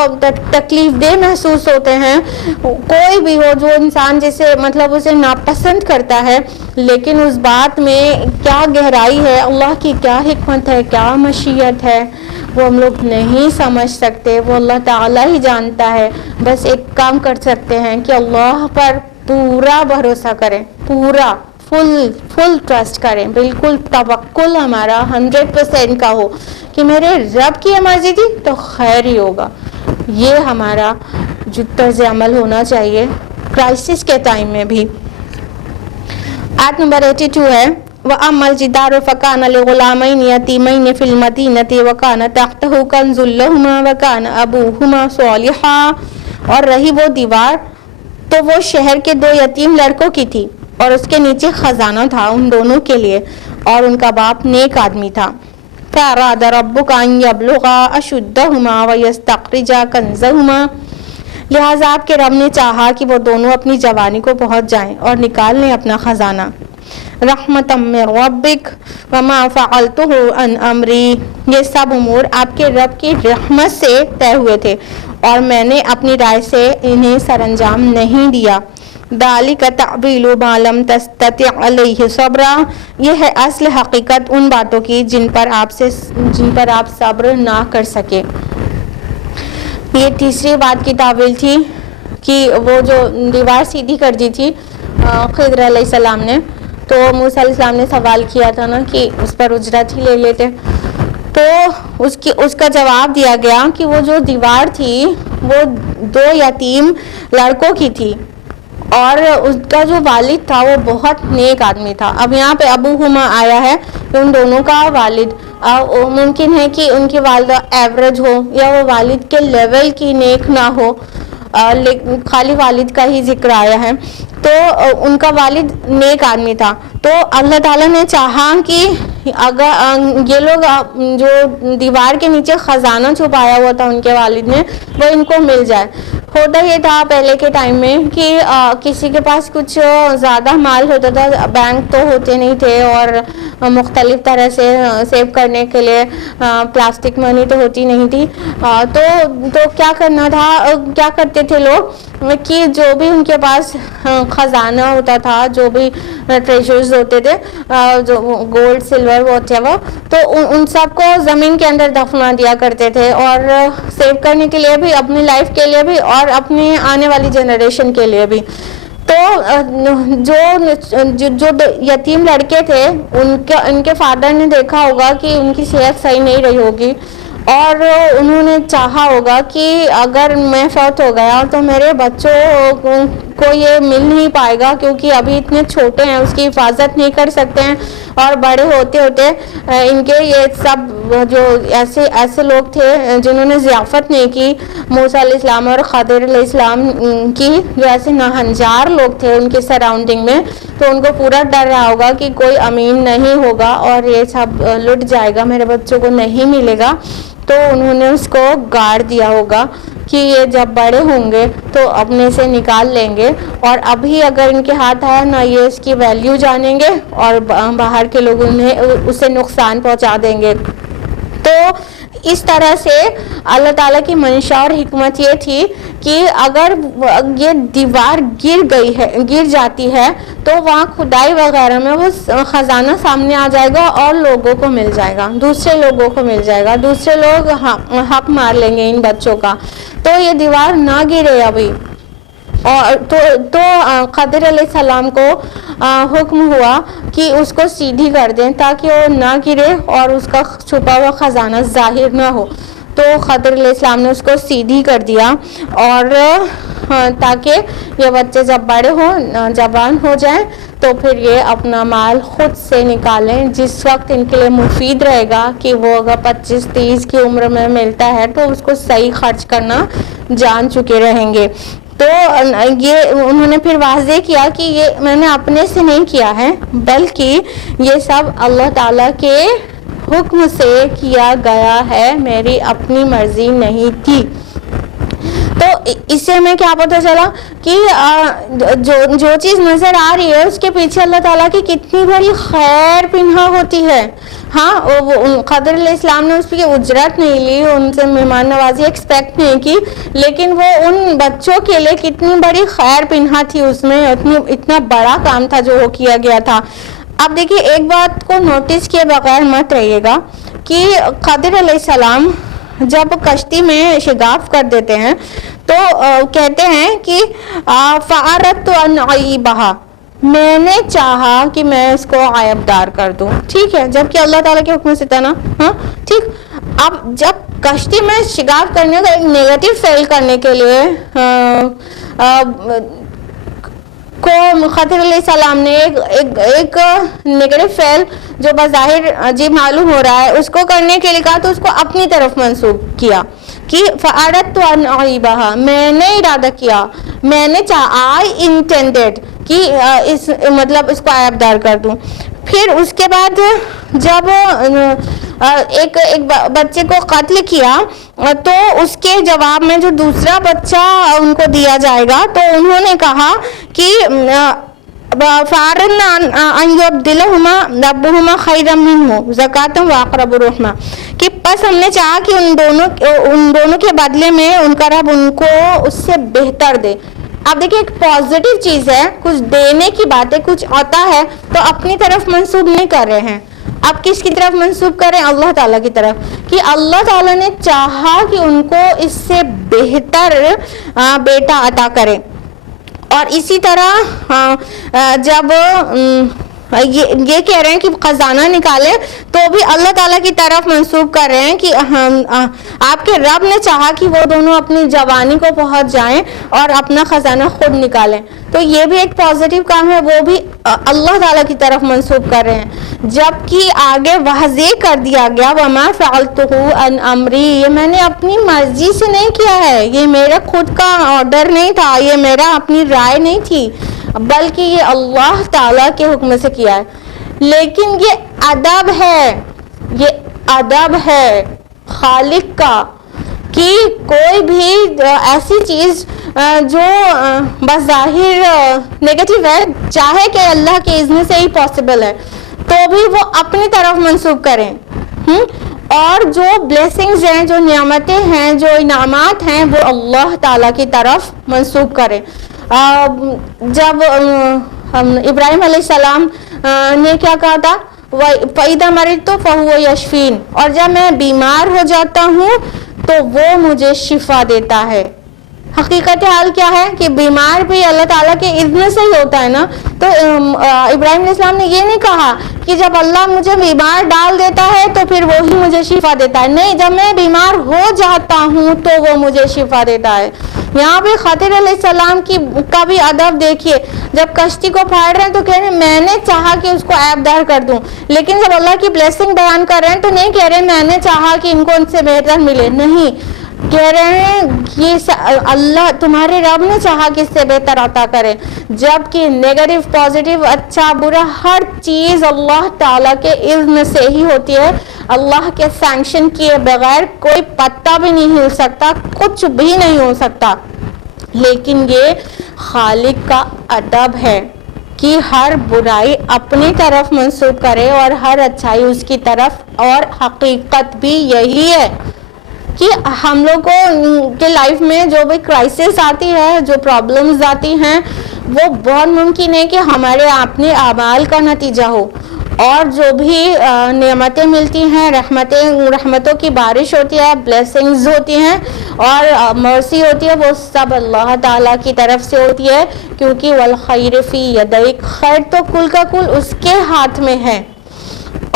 تکلیف دہ محسوس ہوتے ہیں، کوئی بھی ہو جو انسان جسے اسے ناپسند کرتا ہے، لیکن اس بات میں کیا گہرائی ہے، اللہ کی کیا حکمت ہے، کیا مشیت ہے، وہ ہم لوگ نہیں سمجھ سکتے، وہ اللہ تعالیٰ ہی جانتا ہے. بس ایک کام کر سکتے ہیں کہ اللہ پر پورا بھروسہ کریں، پورا فل ٹرسٹ کریں، بالکل توکل ہمارا 100% کا ہو کہ میرے رب کی مرضی تھی تو خیر ہی ہوگا. یہ ہمارا جو طرز عمل ہونا چاہیے کرائسس کے ٹائم میں بھی. آیت نمبر 82 ہے، وَأَمَّا الْجِدَارُ فَكَانَ لِغُلَامَيْنِ يَتِيمَيْنِ فِي الْمَدِينَةِ وَكَانَ تَحْتَهُ كَنْزٌ لَهُمَا وَكَانَ أَبُوهُمَا صَالِحًا. اور رہی وہ دیوار تو وہ شہر کے 2 یتیم لڑکوں کی تھی اور اس کے نیچے خزانہ تھا ان دونوں کے لیے، اور ان کا باپ نیک آدمی تھا. فَأَرَادَ رَبُّكَ أَن يَبْلُغَا أَشُدَّهُمَا وَيَسْتَخْرِجَا كَنْزَهُمَا. لہٰذا آپ کے رب نے چاہا کہ وہ دونوں اپنی جوانی کو پہنچ جائیں اور نکال لیں اپنا خزانہ. رحمتًا من ربک وما فعلتہ عن امری. یہ سب امور آپ کے رب کی رحمت سے طے ہوئے تھے اور میں نے اپنی رائے سے انہیں سر انجام نہیں دیا. ذالک تعبیل ما لم تستطع علیہ صبرا. یہ ہے اصل حقیقت ان باتوں کی جن پر آپ صبر نہ کر سکے. یہ تیسری بات کی تعبیل تھی کہ وہ جو دیوار سیدھی کر دی تھی خضر علیہ السلام نے، تو موسیٰ علیہ السلام نے سوال کیا تھا نا کہ اس پر اجرت ہی لے لیتے، تو اس کا جواب دیا گیا کہ وہ جو دیوار تھی وہ 2 یتیم لڑکوں کی تھی اور اس کا جو والد تھا وہ بہت نیک آدمی تھا. اب یہاں پہ ابوہما آیا ہے، ان دونوں کا والد، ممکن ہے کہ ان کی والدہ ایوریج ہو یا وہ والد کے لیول کی نیک نہ ہو، خالی والد کا ہی ذکر آیا ہے، تو ان کا والد نیک آدمی تھا، تو اللہ تعالیٰ نے چاہا کہ اگر یہ لوگ جو دیوار کے نیچے خزانہ چھپایا ہوا تھا ان کے والد نے وہ ان کو مل جائے۔ ہوتا یہ تھا پہلے کے ٹائم میں کہ کسی کے پاس کچھ زیادہ مال ہوتا تھا، بینک تو ہوتے نہیں تھے اور مختلف طرح سے سیو کرنے کے لیے پلاسٹک منی تو ہوتی نہیں تھی، تو کیا کرنا تھا، کیا کرتے تھے لوگ کہ جو بھی ان کے پاس خزانہ ہوتا تھا، جو بھی ٹریجرز ہوتے تھے، جو گولڈ سلور واٹ ایور، تو ان سب کو زمین کے اندر دفنا دیا کرتے تھے، اور سیو کرنے کے لیے بھی، اپنی لائف کے لیے بھی اور اپنی آنے والی جنریشن کے لیے بھی۔ تو جو یتیم لڑکے تھے ان کے فادر نے دیکھا ہوگا کہ ان کی صحت صحیح نہیں رہی ہوگی، اور انہوں نے چاہا ہوگا کہ اگر میں فوت ہو گیا تو میرے بچوں کو یہ مل نہیں پائے گا، کیونکہ ابھی اتنے چھوٹے ہیں، اس کی حفاظت نہیں کر سکتے ہیں، اور بڑے ہوتے ہوتے ان کے یہ سب جو ایسے لوگ تھے جنہوں نے ضیافت نہیں کی موسیٰ علیہ السلام اور خضر علیہ السلام کی، جو ایسے ناہنجار لوگ تھے ان کے سراؤنڈنگ میں، تو ان کو پورا ڈر رہا ہوگا کہ کوئی امین نہیں ہوگا اور یہ سب لٹ جائے گا، میرے بچوں کو نہیں ملے گا، تو انہوں نے اس کو گاڑ دیا ہوگا کہ یہ جب بڑے ہوں گے تو اپنے سے نکال لیں گے، اور ابھی اگر ان کے ہاتھ آیا نہ یہ اس کی ویلیو جانیں گے اور باہر کے لوگ انہیں اسے نقصان پہنچا دیں گے۔ تو اس طرح سے اللہ تعالیٰ کی منشا اور حکمت یہ تھی کہ اگر یہ دیوار گر جاتی ہے تو وہاں کھدائی وغیرہ میں وہ خزانہ سامنے آ جائے گا اور لوگوں کو مل جائے گا، دوسرے لوگوں کو مل جائے گا، دوسرے لوگ حق مار لیں گے ان بچوں کا، تو یہ دیوار نہ گرے ابھی۔ اور تو خضر علیہ السلام کو حکم ہوا کہ اس کو سیدھی کر دیں تاکہ وہ نہ گرے اور اس کا چھپا ہوا خزانہ ظاہر نہ ہو، تو خضر علیہ السلام نے اس کو سیدھی کر دیا، اور تاکہ یہ بچے جب بڑے ہوں، جوان ہو جائیں، تو پھر یہ اپنا مال خود سے نکالیں، جس وقت ان کے لیے مفید رہے گا کہ وہ اگر 25-30 کی عمر میں ملتا ہے تو اس کو صحیح خرچ کرنا جان چکے رہیں گے۔ تو یہ انہوں نے پھر واضح کیا کہ یہ میں نے اپنے سے نہیں کیا ہے، بلکہ یہ سب اللہ تعالیٰ کے حکم سے کیا گیا ہے، میری اپنی مرضی نہیں تھی۔ تو اس سے ہمیں کیا پتہ چلا کہ جو چیز نظر آ رہی ہے اس کے پیچھے اللہ تعالیٰ کی کتنی بڑی خیر پنہاں ہوتی ہے۔ ہاں، خضر علیہ السلام نے اس کی اجرت نہیں لی، ان سے مہمان نوازی ایکسپیکٹ نہیں کی، لیکن وہ ان بچوں کے لیے کتنی بڑی خیر پنہاں تھی، اس میں اتنا بڑا کام تھا جو وہ کیا گیا تھا۔ اب دیکھیے، ایک بات کو نوٹس کیے بغیر مت رہیے گا کہ خضر علیہ السلام جب کشتی میں شگاف کر دیتے ہیں تو کہتے ہیں کہ فَأَرَدْتُ أَنْ أَعِيبَهَا، میں نے چاہا کہ میں اس کو عیب دار کر دوں، ٹھیک ہے، جبکہ اللہ تعالیٰ کے حکم سے تھا نا، ہاں ٹھیک۔ اب جب کشتی میں شگاف کرنے کا ایک نیگیٹو فیل کرنے کے لیے کو خضر علیہ السلام نے ایک نیگیٹو فیل جو بظاہر عجیب معلوم ہو رہا ہے اس کو کرنے کے لیے کہا، تو اس کو اپنی طرف منسوب کیا کہ فَأَرَدْتُ أَنْ أَعِيبَهَا، میں نے ارادہ کیا، میں نے چاہا، I intended کہ اس کو عیب دار کر دوں۔ پھر اس کے بعد جب ایک بچے کو قتل کیا تو اس کے جواب میں جو دوسرا بچہ ان کو دیا جائے گا، تو انہوں نے کہا کہ فَأَرَدْنَا أَنْ يُبْدِلَهُمَا رَبُّهُمَا خَيْرًا مِّنْهُ زَكَاةً وَأَقْرَبُ رُحْمًا، کہ پس ہم نے چاہا کہ ان دونوں کے بدلے میں ان کا رب ان کو اس سے بہتر دے۔ اب دیکھیں، ایک پازیٹیو چیز ہے، کچھ دینے کی بات ہے، کچھ آتا ہے تو اپنی طرف منسوب نہیں کر رہے ہیں، آپ کس کی طرف منسوب کریں؟ اللہ تعالیٰ کی طرف، کہ اللہ تعالیٰ نے چاہا کہ ان کو اس سے بہتر بیٹا عطا کرے۔ اور اسی طرح جب یہ کہہ رہے ہیں کہ خزانہ نکالے تو بھی اللہ تعالیٰ کی طرف منسوب کر رہے ہیں کہ آپ کے رب نے چاہا کہ وہ دونوں اپنی جوانی کو پہنچ جائیں اور اپنا خزانہ خود نکالیں. تو یہ بھی ایک پازیٹیو کام ہے, وہ بھی اللہ تعالیٰ کی طرف منسوب کر رہے ہیں. جبکہ آگے واضح کر دیا گیا وما فعلتہ عن امری, یہ میں نے اپنی مرضی سے نہیں کیا ہے, یہ میرا خود کا آرڈر نہیں تھا, یہ میرا اپنی رائے نہیں تھی, بلکہ یہ اللہ تعالیٰ کے حکم سے کیا ہے. لیکن یہ ادب ہے, یہ ادب ہے خالق کا کہ کوئی بھی ایسی چیز جو بظاہر نیگیٹو ہے, چاہے کہ اللہ کے اذن سے ہی پاسبل ہے, تو بھی وہ اپنی طرف منسوب کریں. اور جو بلیسنگز ہیں, جو نعمتیں ہیں, جو انعامات ہیں, وہ اللہ تعالیٰ کی طرف منسوب کریں. جب ابراہیم علیہ السلام نے کیا کہا تھا, فَإِذَا مَرِضْتُ فَهُوَ يَشْفِينِ, اور جب میں بیمار ہو جاتا ہوں تو وہ مجھے شفا دیتا ہے. حقیقت حال کیا ہے کہ بیمار بھی اللہ تعالیٰ کے اذن سے ہی ہوتا ہے نا. تو ابراہیم علیہ السلام نے یہ نہیں کہا کہ جب اللہ مجھے بیمار ڈال دیتا ہے تو پھر وہی مجھے شفا دیتا ہے. نہیں, جب میں بیمار ہو جاتا ہوں تو وہ مجھے شفا دیتا ہے. یہاں پہ خضر علیہ السلام کا بھی ادب دیکھیے, جب کشتی کو پھاڑ رہے ہیں تو کہہ رہے ہیں میں نے چاہا کہ اس کو عیب دار کر دوں, لیکن جب اللہ کی بلیسنگ بیان کر رہے ہیں تو نہیں کہہ رہے میں نے چاہا کہ ان کو ان سے بہتر ملے, نہیں, کہہ رہے ہیں یہ اللہ تمہارے رب نے چاہا کہ اس سے بہتر عطا کرے. جبکہ نیگیٹو پازیٹیو اچھا برا ہر چیز اللہ تعالیٰ کے اذن سے ہی ہوتی ہے. اللہ کے سینکشن کیے بغیر کوئی پتا بھی نہیں ہل سکتا, کچھ بھی نہیں ہو سکتا. لیکن یہ خالق کا ادب ہے کہ ہر برائی اپنی طرف منسوب کرے اور ہر اچھائی اس کی طرف. اور حقیقت بھی یہی ہے کہ ہم لوگ کو کے لائف میں جو بھی کرائسس آتی ہے, جو پرابلمز آتی ہیں, وہ بہت ممکن ہے کہ ہمارے اپنے اعمال کا نتیجہ ہو. اور جو بھی نعمتیں ملتی ہیں, رحمتوں کی بارش ہوتی ہے, بلیسنگز ہوتی ہیں اور مرسی ہوتی ہے, وہ سب اللہ تعالیٰ کی طرف سے ہوتی ہے. کیونکہ والخیر فی یدیک, خیر تو کل کا کل اس کے ہاتھ میں ہے.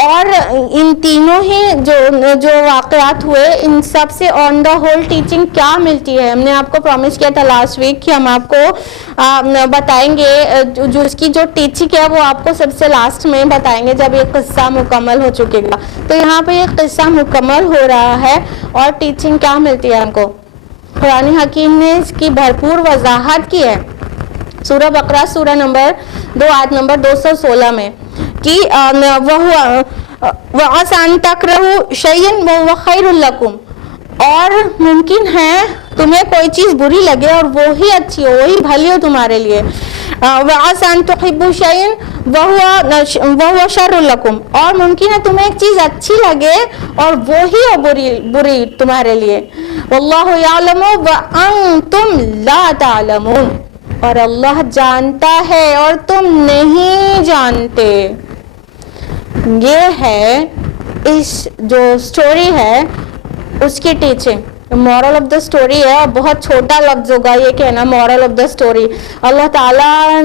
اور ان تینوں ہی جو واقعات ہوئے, ان سب سے آن دا ہول ٹیچنگ کیا ملتی ہے. ہم نے آپ کو پرومس کیا تھا لاسٹ ویک کہ ہم آپ کو بتائیں گے, جو اس کی جو ٹیچنگ ہے وہ آپ کو سب سے لاسٹ میں بتائیں گے جب یہ قصہ مکمل ہو چکے گا. تو یہاں پہ یہ قصہ مکمل ہو رہا ہے اور ٹیچنگ کیا ملتی ہے ہم کو. قرآن حکیم نے اس کی بھرپور وضاحت کی ہے سورہ بقرہ سورہ نمبر 2 آیت نمبر 216 میں کہ وَعَسَىٰ أَن تَكْرَهُوا شَيْئًا وَهُوَ خَيْرٌ لَكُمْ, اور ممکن ہے تمہیں کوئی چیز بری لگے اور وہی اچھی ہو, وہی بھلی ہو تمہارے لیے. وَعَسَىٰ أَن تُحِبُّوا شَيْئًا وَهُوَ شَرٌّ لَكُمْ, اور ممکن ہے تمہیں ایک چیز اچھی لگے اور وہی ہو بری تمہارے لیے. وَاللَّهُ يَعْلَمُ وَأَنْتُمْ لَا تَعْلَمُونَ, اور اللہ جانتا ہے اور تم نہیں جانتے. یہ ہے اس جو سٹوری ہے اس کی teaching. Moral of the story ہے, اور بہت چھوٹا لفظ ہوگا یہ کہنا مورل آف دا سٹوری. اللہ تعالیٰ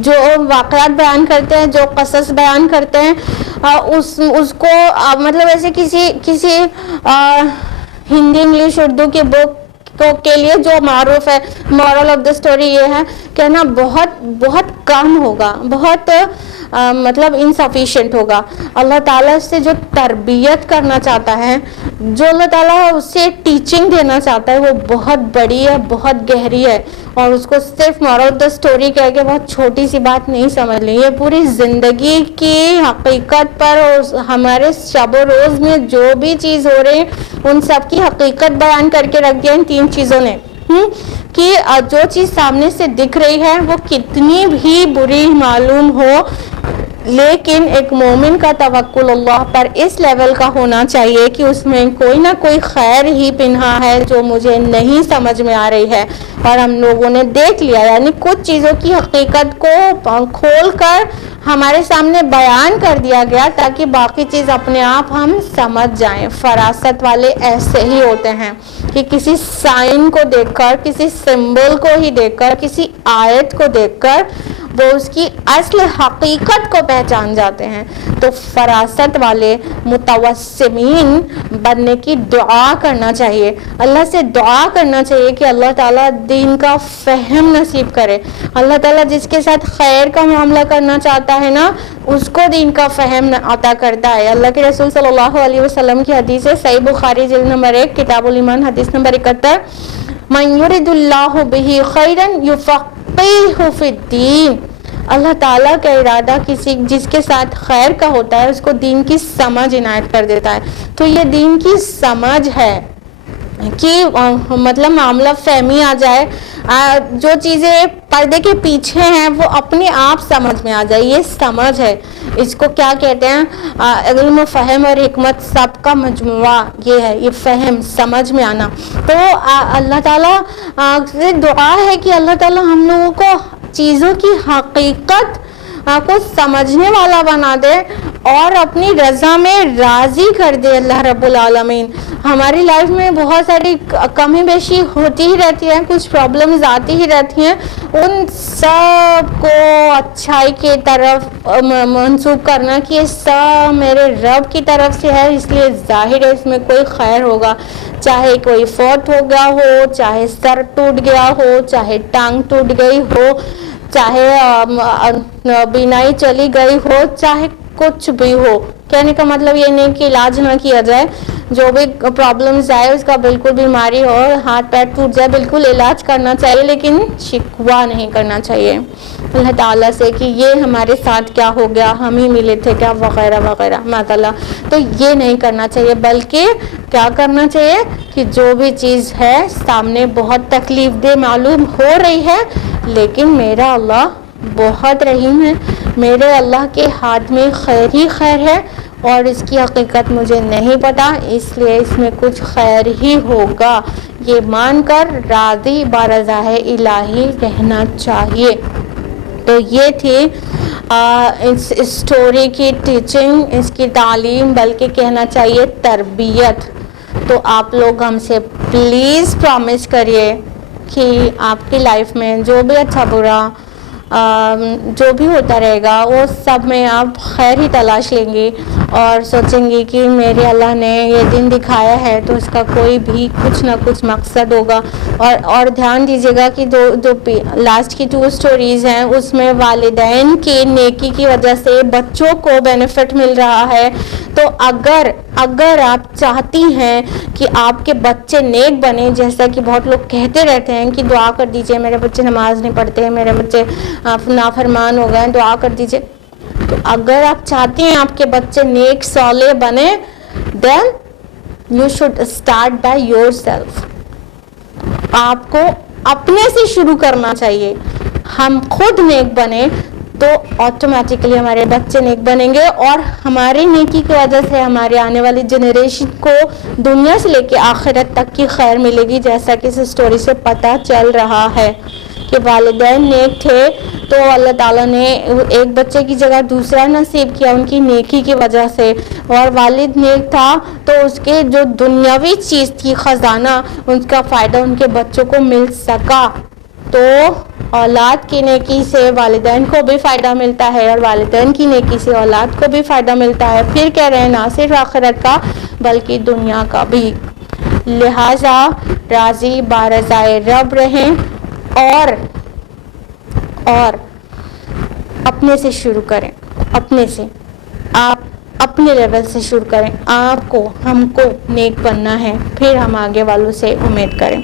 جو واقعات بیان کرتے ہیں, جو قصص بیان کرتے ہیں, اس کو مطلب ایسے کسی ہندی انگلش اردو کی بک کے لیے جو معروف ہے مورل آف دا سٹوری یہ ہے کہنا بہت بہت کم ہوگا, بہت مطلب انسفیشینٹ ہوگا. اللہ تعالیٰ سے جو تربیت کرنا چاہتا ہے, جو اللہ تعالیٰ اسے ٹیچنگ دینا چاہتا ہے, وہ بہت بڑی ہے, بہت گہری ہے. اور اس کو صرف مورل آف دا سٹوری کہہ کے بہت چھوٹی سی بات نہیں سمجھ لیں. یہ پوری زندگی کی حقیقت پر اور ہمارے شب و روز میں جو بھی چیز ہو رہی ہے ان سب کی حقیقت بیان کر کے رکھ دیا ان 3 چیزوں نے, کہ جو چیز سامنے سے دکھ رہی ہے وہ کتنی بھی بری معلوم ہو, لیکن ایک مومن کا توکل اللہ پر اس لیول کا ہونا چاہیے کہ اس میں کوئی نہ کوئی خیر ہی پنہا ہے جو مجھے نہیں سمجھ میں آ رہی ہے. اور ہم لوگوں نے دیکھ لیا, یعنی کچھ چیزوں کی حقیقت کو کھول کر ہمارے سامنے بیان کر دیا گیا تاکہ باقی چیز اپنے آپ ہم سمجھ جائیں. فراست والے ایسے ہی ہوتے ہیں کہ کسی سائن کو دیکھ کر, کسی سمبل کو ہی دیکھ کر, کسی آیت کو دیکھ کر وہ اس کی اصل حقیقت کو پہچان جاتے ہیں. تو فراست والے متوسمین بننے کی دعا کرنا چاہیے, اللہ سے دعا کرنا چاہیے کہ اللہ تعالیٰ دین کا فہم نصیب کرے. اللہ تعالیٰ جس کے ساتھ خیر کا معاملہ کرنا چاہتا ہے نا, اس کو دین کا فہم عطا کرتا ہے. اللہ کے رسول صلی اللہ علیہ وسلم کی حدیث ہے, صحیح بخاری جلد نمبر 1 کتاب الایمان حدیث نمبر 71, من یرد اللہ بہ خیرا یفقہہ فی الدین. اللہ تعالیٰ کا ارادہ کسی جس کے ساتھ خیر کا ہوتا ہے اس کو دین کی سمجھ عنایت کر دیتا ہے. تو یہ دین کی سمجھ ہے کہ مطلب معاملہ فہمی آ جائے, جو چیزیں پردے کے پیچھے ہیں وہ اپنے آپ سمجھ میں آ جائے. یہ سمجھ ہے, اس کو کیا کہتے ہیں, علم و فہم اور حکمت سب کا مجموعہ یہ ہے, یہ فہم سمجھ میں آنا. تو اللہ تعالیٰ سے دعا ہے کہ اللہ تعالیٰ ہم لوگوں کو چیزوں کی حقیقت کو سمجھنے والا بنا دے اور اپنی رضا میں راضی کر دے اللہ رب العالمین. ہماری لائف میں بہت ساری کمی بیشی ہوتی ہی رہتی ہے, کچھ پرابلمز آتی ہی رہتی ہیں, ان سب کو اچھائی کی طرف منسوب کرنا کہ یہ سب میرے رب کی طرف سے ہے, اس لیے ظاہر ہے اس میں کوئی خیر ہوگا. چاہے کوئی فوت ہو گیا ہو, چاہے سر ٹوٹ گیا ہو, چاہے ٹانگ ٹوٹ گئی ہو, چاہے بینائی چلی گئی ہو, چاہے کچھ بھی ہو. کہنے کا مطلب یہ نہیں کہ علاج نہ کیا جائے, جو بھی پرابلمز آئے اس کا بالکل بیماری ہو, ہاتھ پیر ٹوٹ جائے, بالکل علاج کرنا چاہیے, لیکن شکوہ نہیں کرنا چاہیے اللہ تعالیٰ سے کہ یہ ہمارے ساتھ کیا ہو گیا, ہم ہی ملے تھے کیا, وغیرہ وغیرہ ماشاءاللہ. تو یہ نہیں کرنا چاہیے, بلکہ کیا کرنا چاہیے کہ جو بھی چیز ہے سامنے بہت تکلیف دہ معلوم ہو رہی ہے, لیکن میرا اللہ بہت رحیم ہے, میرے اللہ کے ہاتھ میں خیر ہی خیر ہے, اور اس کی حقیقت مجھے نہیں پتا, اس لیے اس میں کچھ خیر ہی ہوگا, یہ مان کر راضی برضا الہی رہنا چاہیے. تو یہ تھی اس اسٹوری کی ٹیچنگ, اس کی تعلیم, بلکہ کہنا چاہیے تربیت. تو آپ لوگ ہم سے پلیز پرومس کریے کہ آپ کی لائف میں جو بھی اچھا برا جو بھی ہوتا رہے گا وہ سب میں آپ خیر ہی تلاش لیں گی اور سوچیں گی کہ میرے اللہ نے یہ دن دکھایا ہے تو اس کا کوئی بھی کچھ نہ کچھ مقصد ہوگا. اور دھیان دیجیے گا کہ جو لاسٹ کی 2 اسٹوریز ہیں اس میں والدین کی نیکی کی وجہ سے بچوں کو بینیفٹ مل رہا ہے. تو اگر آپ چاہتی ہیں کہ آپ کے بچے نیک بنے, جیسا کہ بہت لوگ کہتے رہتے ہیں کہ دعا کر دیجئے میرے بچے نماز نہیں پڑھتے, میرے بچے نافرمان ہو گئے, دعا کر دیجئے. تو اگر آپ چاہتی ہیں آپ کے بچے نیک صالح بنے, then you should start by yourself. آپ کو اپنے سے شروع کرنا چاہیے. ہم خود نیک بنے تو آٹومیٹکلی ہمارے بچے نیک بنیں گے, اور ہماری نیکی کی وجہ سے ہمارے آنے والی جنریشن کو دنیا سے لے کے آخرت تک کی خیر ملے گی, جیسا کہ اس اسٹوری سے پتہ چل رہا ہے کہ والدین نیک تھے تو اللہ تعالیٰ نے ایک بچے کی جگہ دوسرا نصیب کیا ان کی نیکی کی وجہ سے, اور والد نیک تھا تو اس کے جو دنیاوی چیز تھی خزانہ, ان کا فائدہ ان کے بچوں کو مل سکا. تو اولاد کی نیکی سے والدین کو بھی فائدہ ملتا ہے, اور والدین کی نیکی سے اولاد کو بھی فائدہ ملتا ہے. پھر کہہ رہے ہیں نہ صرف آخرت کا بلکہ دنیا کا بھی. لہٰذا راضی بارضائے رب رہیں, اور اپنے سے شروع کریں, اپنے سے, آپ اپنے لیول سے شروع کریں. آپ کو, ہم کو نیک بننا ہے, پھر ہم آگے والوں سے امید کریں.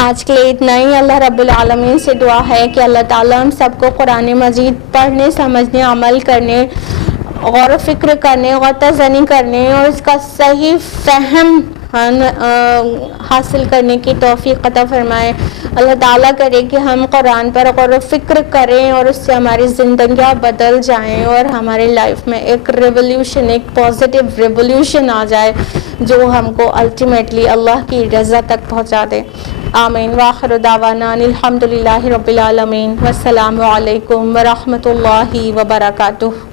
آج کے لیے اتنا ہی. اللہ رب العالمین سے دعا ہے کہ اللہ تعالیٰ ہم سب کو قرآن مجید پڑھنے, سمجھنے, عمل کرنے, غور و فکر کرنے, غوطہ زنی کرنے اور اس کا صحیح فہم حاصل کرنے کی توفیق عطا فرمائے. اللہ تعالیٰ کرے کہ ہم قرآن پر غور و فکر کریں اور اس سے ہماری زندگیاں بدل جائیں, اور ہماری لائف میں ایک ریولیوشن, ایک پازیٹیو ریولیوشن آ جائے جو ہم کو الٹیمیٹلی اللہ کی رضا تک پہنچا دے. آمین. وآخر دعوانا الحمدللہ رب العالمین. والسلام علیکم ورحمۃ اللہ وبرکاتہ.